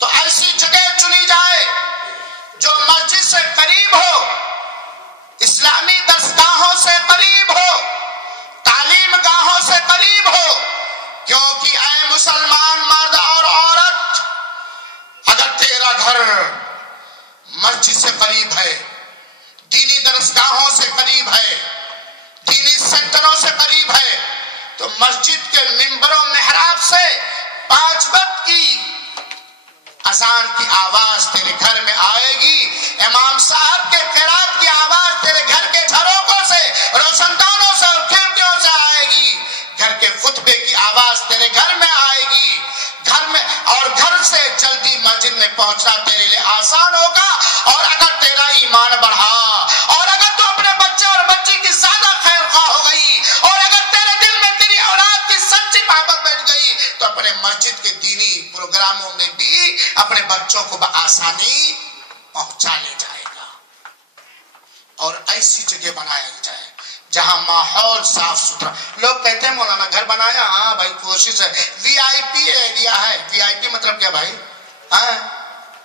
تو ایسی جگہ چنی جائے جو مسجد سے قریب ہو، اسلامی درسگاہوں سے قریب ہو، تعلیم گاہوں سے قریب ہو. کیونکہ اے مسلمان مرد اور عورت، اگر تیرا گھر مسجد سے قریب ہے عیدگاہوں سے قریب ہے، دینی سینٹروں سے قریب ہے، تو مسجد کے منبر و محراب سے 5 وقت کی اذان کی آواز تیرے گھر میں آئے گی، امام صاحب کے قرات کی آواز تیرے گھر کے جھروکوں سے، روشن دانوں سے اور کھڑکیوں سے آئے گی، گھر کے خطبے کی آواز تیرے گھر میں آئے گی، گھر میں اور گھر سے جلدی مسجد میں پہنچنا تیرے لیے آسان ہوگا۔ اور اگر تیرا ایمان بڑھا، اور اگر تو اپنے بچے اور بچی کی زیادہ خیر خواہ ہو گئی، اور اگر تیرے دل میں تیری اولاد کی سچی محبت بیٹھ گئی، تو اپنے مسجد کے دینی پروگراموں میں بھی اپنے بچوں کو بآسانی پہنچا لے جائے گا۔ اور ایسی جگہ بنایا جائے جہاں ماحول صاف ستھرا۔ لوگ کہتے ہیں مولانا گھر بنایا، ہاں بھائی کوشش ہے، وی آئی پی ایریا ہے۔ وی آئی پی مطلب کیا بھائی؟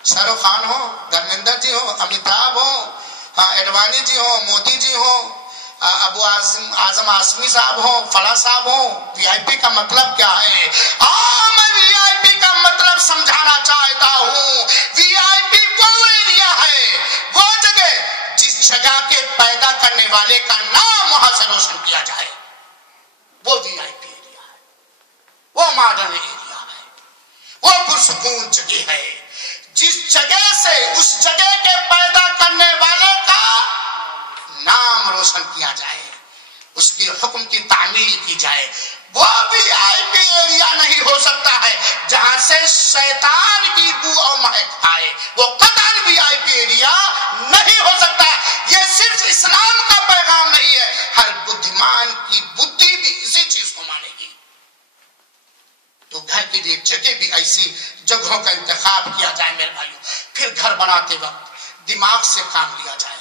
شاہ رخ خان ہو، دھرمیندر جی ہو، امیتابھ ہو، ایڈوانی جی ہو، مودی جی ہو، ابو اعظم آسمی صاحب ہو، فلاں صاحب ہو۔ وی آئی پی کا مطلب کیا ہے؟ میں وی آئی پی کا مطلب سمجھانا چاہتا ہوں۔ وی آئی پی وہ ایریا ہے، وہ جگہ جس جگہ کے پیدا کرنے والے کا نام وہاں سے روشن کیا جائے، وہ وی آئی پی ایریا ہے، وہ ماڈرن ایریا ہے، وہ پرسکون جگہ ہے، جس جگہ سے اس جگہ کے پیدا کرنے والے کا نام روشن کیا جائے، اس کے حکم کی تعمیل کی جائے۔ وہ وی آئی پی ایریا نہیں ہو سکتا ہے جہاں سے شیطان کی بو اور مہک آئے، وہ قطعاً وی آئی پی ایریا نہیں ہو سکتا۔ یہ صرف اسلام کا پیغام نہیں ہے، ہر بدھمان کی بدھی بھی اسی چیز کو مانے گی۔ تو گھر کے لیے جگہ بھی ایسی جگہوں کا انتخاب کیا جائے میرے بھائیوں۔ پھر گھر بناتے وقت دماغ سے کام لیا جائے،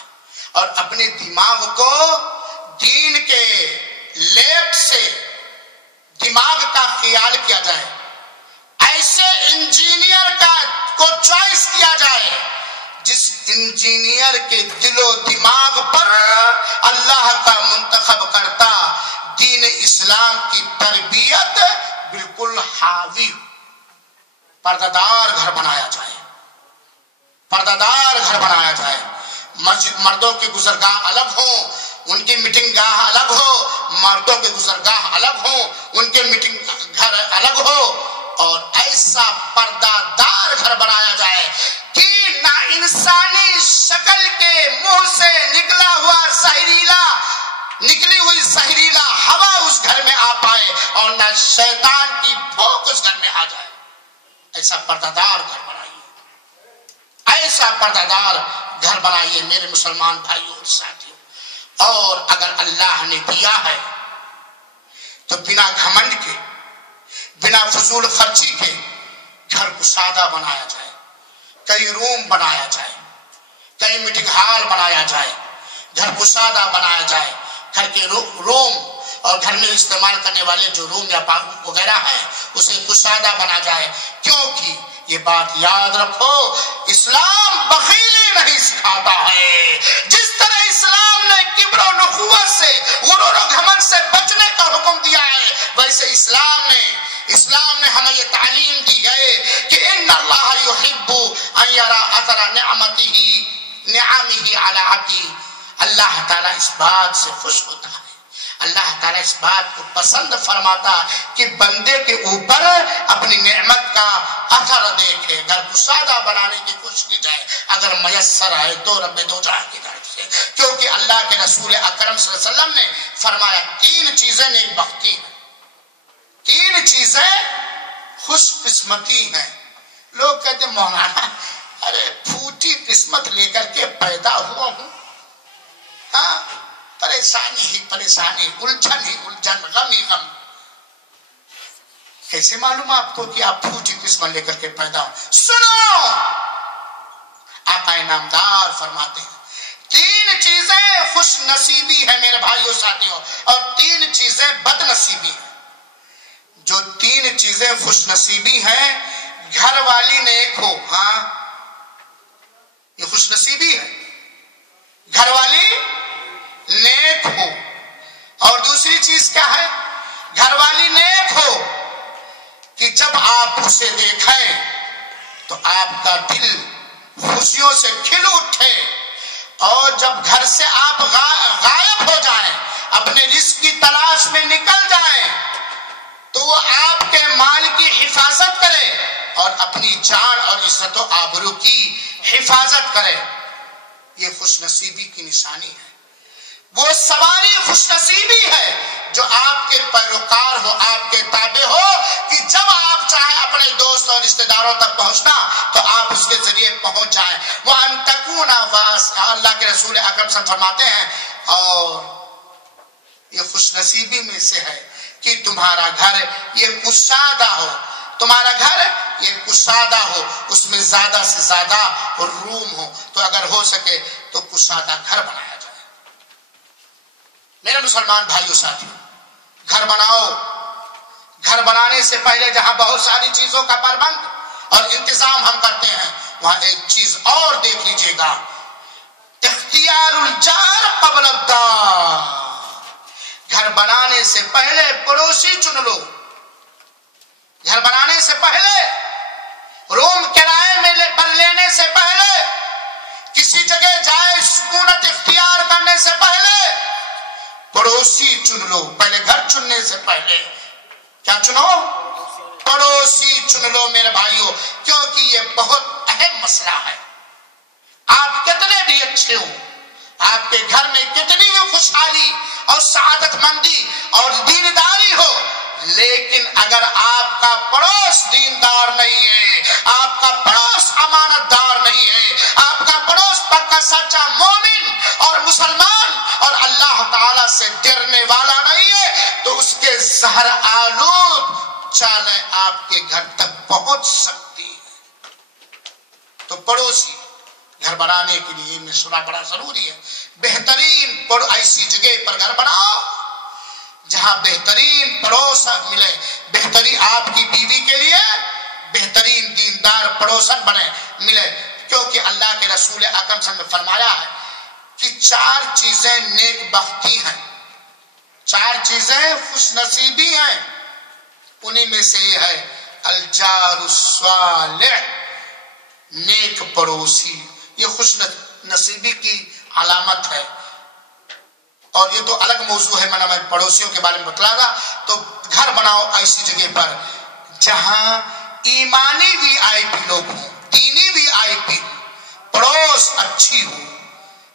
اور اپنے دماغ کو دین کے لیب سے دماغ کا خیال کیا جائے، ایسے انجینئر کو چوائس کیا جائے جس انجینئر کے دل و دماغ پر اللہ کا منتخب کرتا دین اسلام کی تربیت بالکل حاوی۔ پردہ دار گھر بنایا جائے، پردہ دار گھر بنایا جائے، مردوں کی گزرگاہ الگ ہوں، ان کی میٹنگ گاہ الگ ہو، مردوں کے گزرگاہ الگ ہوں، ان کے میٹنگ گھر الگ ہو، اور ایسا پردہ دار گھر بنایا جائے کہ نہ انسانی شکل کے منہ سے نکلی ہوئی زہریلا ہوا اس گھر میں آ پائے، اور نہ شیطان کی پھونک اس گھر میں آ جائے۔ ایسا پردہ دار گھر بنائیے، ایسا پردہ دار گھر بنائیے میرے مسلمان بھائیوں اور ساتھیوں۔ اور اگر اللہ نے دیا ہے تو بنا گھمنڈ کے، بنا فضول خرچی کے گھر کو سادہ بنایا جائے، کئی روم بنایا جائے، کئی میٹنگ ہال بنایا جائے، گھر کو سادہ بنایا جائے، گھر کے روم اور گھر میں استعمال کرنے والے جو روم یا وغیرہ ہیں اسے کشادہ بنا جائے۔ کیونکہ یہ بات یاد رکھو، اسلام بخیلی نہیں سکھاتا ہے۔ جس طرح اسلام نے کبر و نخوت سے، غرور و گھمنڈ سے بچنے کا حکم دیا ہے، ویسے اسلام نے ہمیں یہ تعلیم دی ہے کہ ان اللہ یحب ان یرا اثر نعمتہ علی عبدہ۔ اللہ تعالیٰ اس بات سے خوش ہوتا ہے، اللہ تعالیٰ اس بات کو پسند فرماتا کہ بندے کے اوپر اپنی نعمت کا اثر دیکھے۔ گھر کو سادہ بنانے کی کوشش کی جائے اگر میسر ہے تو رب دو جہاں کی طرف سے، کیونکہ اللہ کے رسول اکرم صلی اللہ علیہ وسلم نے فرمایا 3 چیزیں نیک بختی ہیں، 3 چیزیں خوش قسمتی ہیں۔ لوگ کہتے ہیں مولانا ارے پھوٹی قسمت لے کر کے پیدا ہوا ہوں، ہاں پریشانی ہی پریشانی، الجھن ہی الجھن، غم ہی غم۔ کیسے معلوم آپ کو کہ آپ پھوٹی قسمت لے کر کے پیدا ہو؟ سنو، آقا نامدار فرماتے ہیں 3 چیزیں خوش نصیبی ہے میرے بھائیوں ساتھیوں، اور 3 چیزیں بد نصیبی ہیں۔ جو 3 چیزیں خوش نصیبی ہیں، گھر والی نیک ہو، ہاں یہ خوش نصیبی ہے، گھر والی نیک ہو۔ اور دوسری چیز کیا ہے؟ گھر والی نیک ہو کہ جب آپ اسے دیکھیں تو آپ کا دل خوشیوں سے کھل اٹھے، اور جب گھر سے آپ غائب ہو جائیں، اپنے رزق کی تلاش میں نکل جائیں، تو وہ آپ کے مال کی حفاظت کرے اور اپنی جان اور عزت و آبرو کی حفاظت کرے۔ یہ خوش نصیبی کی نشانی ہے، وہ سواری خوش نصیبی ہے جو آپ کے پیروکار ہو، آپ کے تابع ہو، کہ جب آپ چاہیں اپنے دوست اور رشتہ داروں تک پہنچنا تو آپ اس کے ذریعے پہنچ جائیں۔ وَأَن تَكُونَ وَاسِعًا، اللہ کے رسول اکرم صلی اللہ علیہ وسلم فرماتے ہیں، اور یہ خوش نصیبی میں سے ہے کہ تمہارا گھر یہ کشادہ ہو، تمہارا گھر یہ کشادہ ہو، اس میں زیادہ سے زیادہ روم ہو۔ تو اگر ہو سکے تو کشادہ گھر بنایا جائے۔ میرے مسلمان بھائیو ساتھیو، گھر بناؤ۔ گھر بنانے سے پہلے جہاں بہت ساری چیزوں کا پربند اور انتظام ہم کرتے ہیں، وہاں ایک چیز اور دیکھ لیجئے گا، اختیار الجار قبل الدار۔ گھر بنانے سے پہلے پڑوسی چن لو۔ گھر بنانے سے پہلے، روم کرائے میں پر لینے سے پہلے، کسی جگہ جائے سکونت اختیار کرنے سے پہلے پڑوسی چن لو۔ پہلے گھر چننے سے پہلے کیا چنو؟ پڑوسی چن لو میرے بھائیوں، کیونکہ یہ بہت اہم مسئلہ ہے۔ آپ کتنے بھی اچھے ہوں، آپ کے گھر میں کتنی بھی خوشحالی اور سعادت مندی اور دینداری ہو، لیکن اگر آپ کا پڑوس دیندار نہیں ہے، آپ کا پڑوس امانت دار نہیں ہے، آپ کا پڑوس پکا سچا مومن اور مسلمان اور اللہ تعالی سے ڈرنے والا نہیں ہے، تو اس کے زہر آلود چالیں آپ کے گھر تک پہنچ سکتی ہے۔ تو پڑوسی گھر بنانے کے لیے مشورہ بڑا ضروری ہے۔ بہترین ایسی جگہ پر گھر بناؤ جہاں بہترین پڑوس ملے۔ بہترین آپ کی بیوی کے لیے بہترین دیندار پڑوسن بنے ملے، کیونکہ اللہ کے رسول اکرم صلی اللہ علیہ وسلم نے فرمایا ہے کہ 4 چیزیں نیک بختی ہیں، 4 چیزیں خوش نصیبی ہیں، انہی میں سے یہ ہے الجار الصالح، نیک پڑوسی۔ یہ خوش نصیبی کی علامت ہے، اور یہ تو الگ موضوع ہے، میں پڑوسیوں کے بارے میں بتلا گا۔ تو گھر بناؤ ایسی جگہ پر جہاں ایمانی وی آئی پی لوگ ہوں، دینی وی آئی پی، پڑوس اچھی ہو،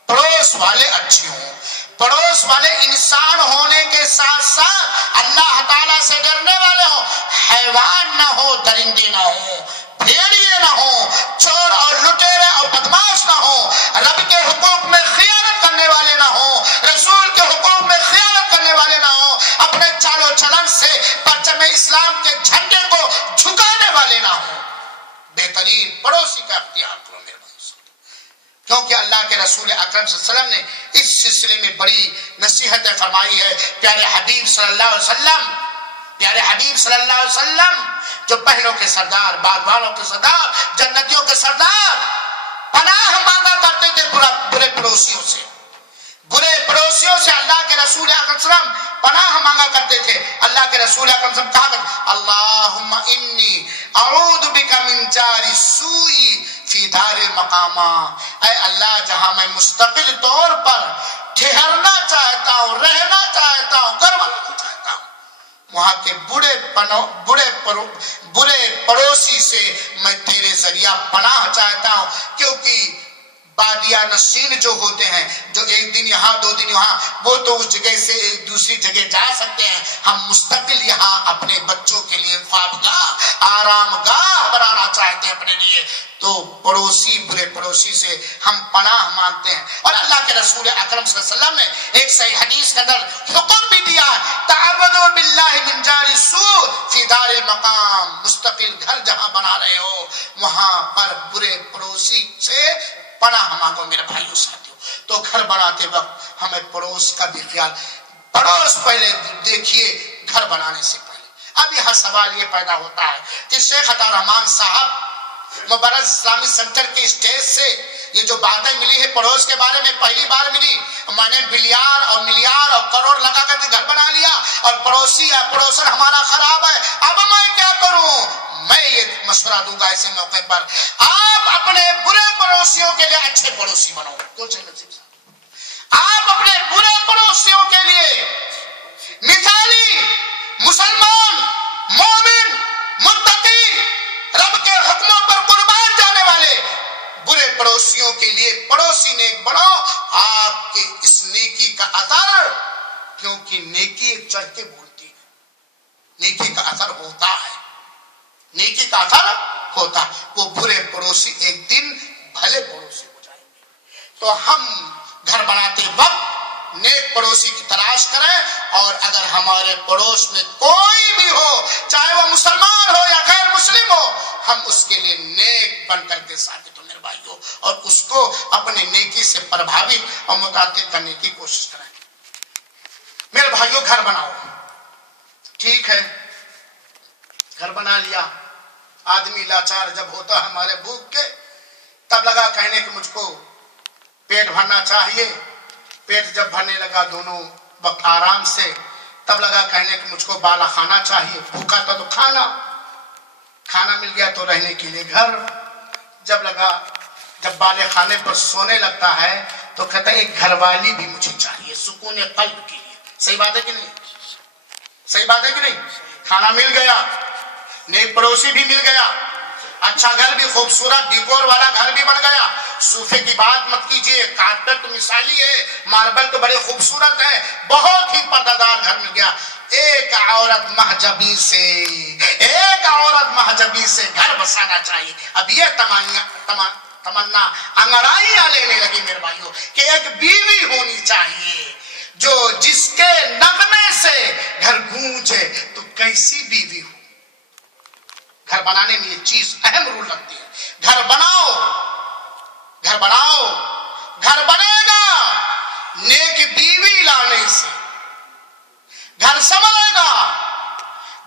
پڑوس والے اچھے ہوں، پڑوس والے انسان ہونے کے ساتھ ساتھ اللہ تعالیٰ سے ڈرنے والے ہوں، حیوان نہ ہو، درندے نہ ہوں، بھیڑیے نہ ہوں، چور اور لٹیرے اور بدماش نہ ہوں، رب کے حقوق میں خیانت کرنے والے نہ ہوں، رسول کے حقوق میں خیانت کرنے والے نہ ہوں، اپنے چال و چلن سے پرچم اسلام کے جھنڈے کو جھکانے والے نہ ہوں۔ بہترین پڑوسی کا اختیار کرو میرے بھائی، کیونکہ اللہ کے رسول اکرم صلی اللہ علیہ وسلم نے اس سلسلے میں بڑی نصیحتیں فرمائی ہے۔ پیارے حبیب صلی اللہ علیہ وسلم، پیارے حبیب صلی اللہ علیہ وسلم جو پہلوں کے سردار، باغبانوں کے سردار، جنتیوں کے سردار، پناہ مانگا کرتے تھے برے پڑوسیوں سے۔ برے پڑوسیوں سے اللہ کے رسول اکرم صلی اللہ علیہ وسلم پناہ مانگا کرتے تھے۔ اللہ کے رسول اکرم صلی اللہ علیہ وسلم کہا کرتے اللہم انی اعوذ بک من جار السوء فی دار المقامہ، اے اللہ جہاں میں مستقل طور پر ٹھہرنا چاہتا ہوں، رہنا چاہتا ہوں، گھر بنانا چاہتا ہوں، وہاں کے برے پڑوسی سے میں تیرے ذریعہ پناہ چاہتا ہوں، کیونکہ بادیہ نشین جو ہوتے ہیں، جو ایک دن یہاں 2 دن یہاں، وہ تو اس جگہ سے ایک دوسری جگہ جا سکتے ہیں، ہم مستقل یہاں اپنے بچوں کے لیے خوابگاہ، آرام گاہ بنانا چاہتے ہیں اپنے لیے، تو پڑوسی، برے پڑوسی سے ہم پناہ مانگتے ہیں۔ اور اللہ کے رسول اکرم صلی اللہ علیہ وسلم نے ایک صحیح حدیث کے اندر حکم بھی دیا، تعوذوا باللہ من جار السوء فی دار المقام، مستقل گھر جہاں بنا رہے ہو وہاں پر برے پڑوسی سے پناہ مانگو میرے بھائیوں ساتھیوں۔ تو گھر بناتے وقت ہمیں پڑوس کا بھی خیال، پڑوس پہلے دیکھیے گھر بنانے سے پہلے۔ اب یہاں سوال یہ پیدا ہوتا ہے کہ شیخ عطا الرحمن صاحب مبارز اسلامی سینٹر کی اسٹیج سے یہ جو باتیں ملی ہے پڑوس کے بارے میں پہلی بار ملی، میں نے بلیار اور ملیار اور کروڑ لگا کر کے گھر بنا لیا اور پڑوسی ہے، پڑوسن ہمارا خراب ہے، اب میں کیا کروں؟ میں یہ مشورہ دوں گا ایسے موقع پر، آپ اپنے برے پڑوسیوں کے لیے اچھے پڑوسی بنو۔ آپ اپنے برے پڑوسیوں کے لیے مثالی مسلمان مومن متقی رب کے حکموں پر قربان جانے والے برے پڑوسیوں کے لیے پڑوسی نیک بنو، آپ کے اس نیکی کا اثر، کیونکہ نیکی ایک چڑھ کے بولتی ہے، نیکی کا اثر ہوتا ہے، نیکی کا اثر ہوتا ہے، وہ برے پڑوسی ایک دن بھلے پڑوسی ہو جائیں گے۔ تو ہم گھر بناتے وقت نیک پڑوسی کی تلاش کریں، اور اگر ہمارے پڑوس میں کوئی بھی ہو، چاہے وہ مسلمان ہو یا غیر مسلم ہو، ہم اس کے لیے نیک بن کر کے ثابت ہو میرے بھائیوں، اور اس کو اپنی نیکی سے پربھاوت اور متاثر کرنے کی کوشش کریں۔ میرے بھائیوں، گھر بناؤ، ٹھیک ہے، گھر بنا لیا، آدمی لاچار جب ہوتا ہے ہمارے بھوک کے، تب لگا کہنے کہ مجھ کو پیٹ بھرنا چاہیے، پیٹ جب بھرنے لگا دونوں وقت آرام سے، تب لگا کہنے کہ مجھ کو بالا کھانا چاہیے، بھوکا تھا تو کھانا مل گیا تو رہنے کے لیے گھر، جب بالے کھانے پر سونے لگتا ہے تو کہتا ہے ایک گھر والی بھی مجھے چاہیے سکون قلب کے لیے۔ صحیح بات ہے کہ نہیں؟ صحیح بات ہے کہ نہیں؟ کھانا مل گیا، نیک پڑوسی بھی مل گیا، اچھا گھر بھی، خوبصورت ڈیکور والا گھر بھی بن گیا۔ صوفے کی بات مت کیجئے، کارپیٹ تو مثالی ہے، ماربل تو بڑے خوبصورت ہے، بہت ہی پردہ دار گھر مل گیا۔ ایک عورت محجبی سے گھر بسانا چاہیے۔ اب یہ تمنا انگڑائیاں لینے لگی میرے بھائیوں کہ ایک بیوی ہونی چاہیے جو جس کے نغمے سے گھر گونجے، تو کیسی بیوی ہو؟ گھر بنانے میں یہ چیز اہم رول رکھتی ہے۔ گھر بناؤ، گھر بنے گا نیک بیوی لانے سے، گھر سنبھلے گا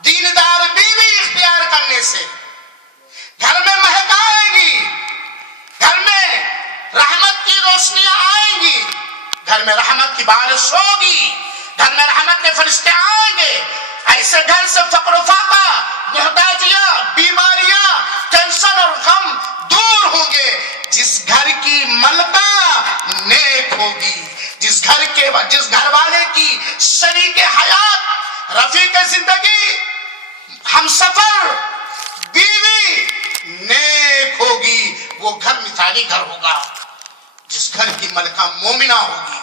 دیندار بیوی اختیار کرنے سے، گھر میں مہک آئے گی، گھر میں رحمت کی روشنیاں آئیں گی، گھر میں رحمت کی بارش ہوگی، گھر میں رحمت کے فرشتے آئیں گے۔ ایسے گھر سے فقر و فاقہ، محتاجیاں، بیماریاں، ٹینشن اور غم دور ہوں گے۔ جس گھر کی ملکہ نیک ہوگی، جس گھر والے کی شریک حیات، رفیق زندگی، ہمسفر، بیوی نیک ہوگی، وہ گھر مثالی گھر ہوگا۔ جس گھر کی ملکہ مومنہ ہوگی،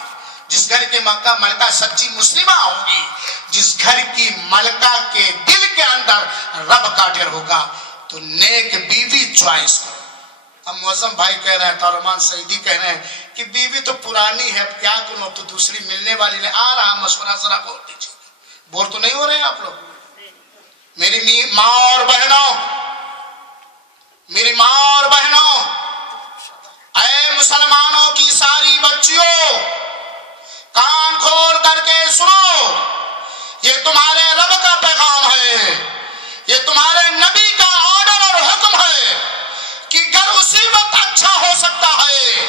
جس گھر کی ملکہ سچی مسلمہ ہوگی، جس گھر کی ملکہ کے دل کے اندر رب کا ڈر ہوگا، تو نیک بیوی چوائس کرو۔ اب معظم بھائی کہہ رہے ہیں، تارمان سعیدی کہہ رہے ہیں کہ بیوی تو پرانی ہے، اب کیا کروں، تو دوسری ملنے والی نہیں آ رہا، مشورہ ذرا بول دیجیے۔ بور تو نہیں ہو رہے ہیں آپ لوگ؟ میری ماں اور بہنوں، اے مسلمانوں کی ساری بچیوں، کان کھول کر کے سنو، یہ تمہارے رب کا پیغام ہے، یہ تمہارے نبی کا آرڈر اور حکم ہے کہ گھر اسی وقت اچھا ہو سکتا ہے،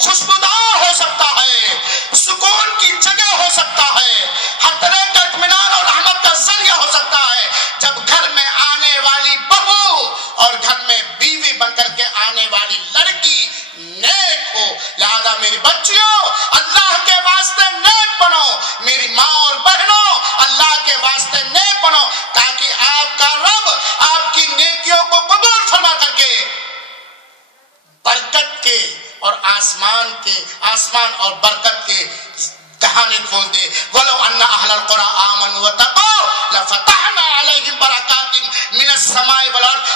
خوشبودار ہو سکتا ہے، سکون کی جگہ ہو سکتا ہے، ہر طرح کا اطمینان اور رحمت کا ذریعہ ہو سکتا ہے جب گھر میں آنے والی بہو اور گھر میں بیوی بن کر کے آنے والی لڑکی نیک ہو۔ لہذا میری بچیوں، اللہ کے واسطے نیک بنو، میری ماں اور بہنوں، اللہ کے واسطے نیک بنو، تاکہ آپ کا رب آپ کی نیکیوں کو قبول فرما کر کے برکت کے اور آسمان اور برکت کے دہانے کھول دے۔ وَلَوْ أَنَّ أَهْلَ الْقُرَىٰ آمَنُوا وَاتَّقَوْا لَفَتَحْنَا عَلَيْهِمْ بَرَكَاتٍ مِنَ السَّمَاءِ وَالْأَرْضِ۔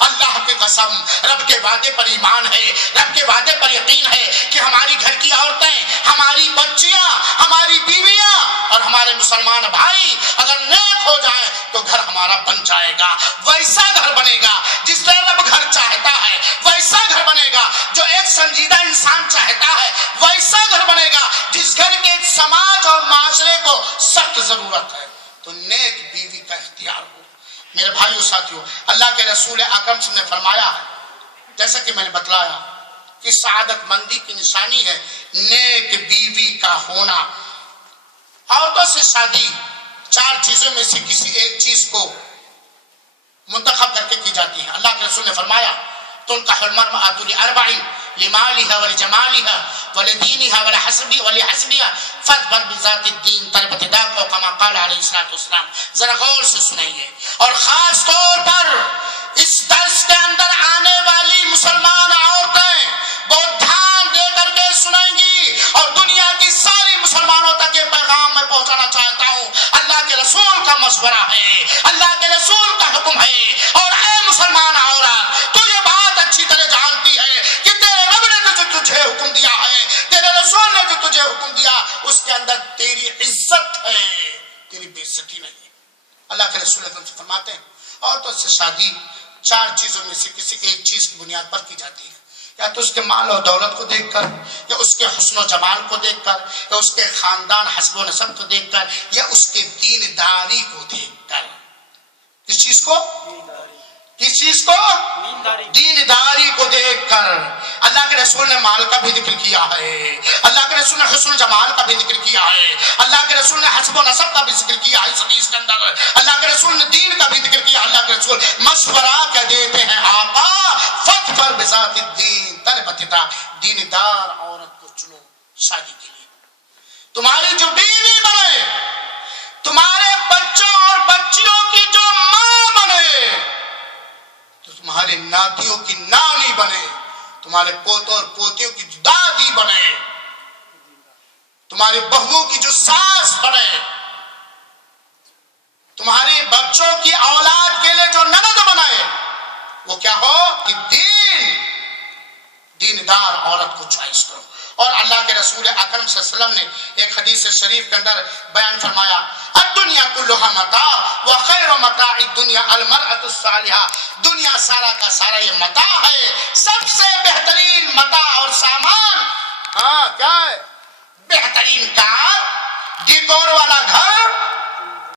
اللہ کی قسم، رب کے وعدے پر ایمان ہے، رب کے وعدے پر یقین ہے کہ ہماری گھر کی عورتیں، ہماری بچیاں، ہماری بیویاں اور ہمارے مسلمان بھائی اگر نیک ہو جائیں تو گھر ہمارا بن جائے گا۔ ویسا گھر بنے گا جس طرح رب گھر چاہتا ہے، ویسا گھر بنے گا جو ایک سنجیدہ انسان چاہتا ہے، ویسا گھر بنے گا جس گھر کے ایک سماج اور معاشرے کو سخت ضرورت ہے۔ تو نیک بیوی کا اختیار ہو۔ میرے بھائیو ساتھیو، اللہ کے رسول اکرم صلی اللہ علیہ وسلم نے فرمایا ہے، جیسا کہ میں نے بتلایا کہ سعادت مندی کی نشانی ہے نیک بیوی کا ہونا۔ عورتوں سے شادی 4 چیزوں میں سے کسی ایک چیز کو منتخب کر کے کی جاتی ہے۔ اللہ کے رسول نے فرمایا تنکح المرأة لأربع لمالها ولجمالها ولدینہا ولحسبہا فاظفر بذات الدین تربت یداک او کما قال علیہ الصلوۃ والسلام. ذرا غور سے سنائیے، اور خاص طور پر اس درس کے اندر آنے والی مسلمان عورتیں بہت دھیان دے کر کے سنیں گی، اور دنیا کی ساری مسلمانوں تک یہ پیغام میں پہنچانا چاہتا ہوں. اللہ کے رسول کا مشورہ ہے، اللہ کے رسول کا حکم ہے. اور اے مسلمان عورت، تو یہ بات اچھی طرح جانتی ہے کہ تیرے رب نے جو تجھے حکم دیا ہے، تیرے رسول نے جو تجھے حکم دیا، اس کے اندر تیری عزت ہے، تیری بے عزتی نہیں. اللہ کے رسول اکرم سے فرماتے ہیں عورتوں سے شادی 4 چیزوں میں سے کسی ایک چیز کی بنیاد پر کی جاتی ہے، یا تو اس کے مال اور دولت کو دیکھ کر، یا اس کے حسن و جمال کو دیکھ کر، یا اس کے خاندان حسب و نسب کو دیکھ کر، یا اس کے دینداری کو دیکھ کر. کس چیز کو؟ کس چیز کو؟ دینداری کو دیکھ کر. اللہ کے رسول نے مال کا بھی ذکر کیا ہے، اللہ کے رسول نے حسن جمال کا بھی ذکر کیا ہے، اللہ کے رسول نے حسب و نسب کا بھی ذکر کیا ہے اس حدیث کے اندر، اللہ کے رسول نے دین کا بھی ذکر کیا. اللہ کے رسول مشورہ کیا دیتے ہیں، آقا فاظفر بذات الدین تربت یداک، دیندار عورت کو چنو شادی کے لیے. تمہاری جو بیوی بنے، تمہارے بچوں اور بچیوں کی جو ماں بنے، تو تمہارے ناتیوں کی نانی بنے، تمہارے پوتوں اور پوتیوں کی دادی بنے، تمہاری بہووں کی جو ساس بنے، تمہارے بچوں کی اولاد کے لیے جو نند بنائے، وہ کیا ہو کہ دیندار عورت کو چوائس کرو. اور اللہ کے رسول اکرم صلی اللہ علیہ وسلم نے ایک حدیث شریف کے اندر بیان فرمایا، الدنیا کلھا متاع وخیر متاع الدنیا المرأة الصالحہ. دنیا سارا کا سارا یہ متاع ہے، سب سے بہترین متاع اور سامان کیا ہے؟ بہترین کار، ڈیکور والا گھر،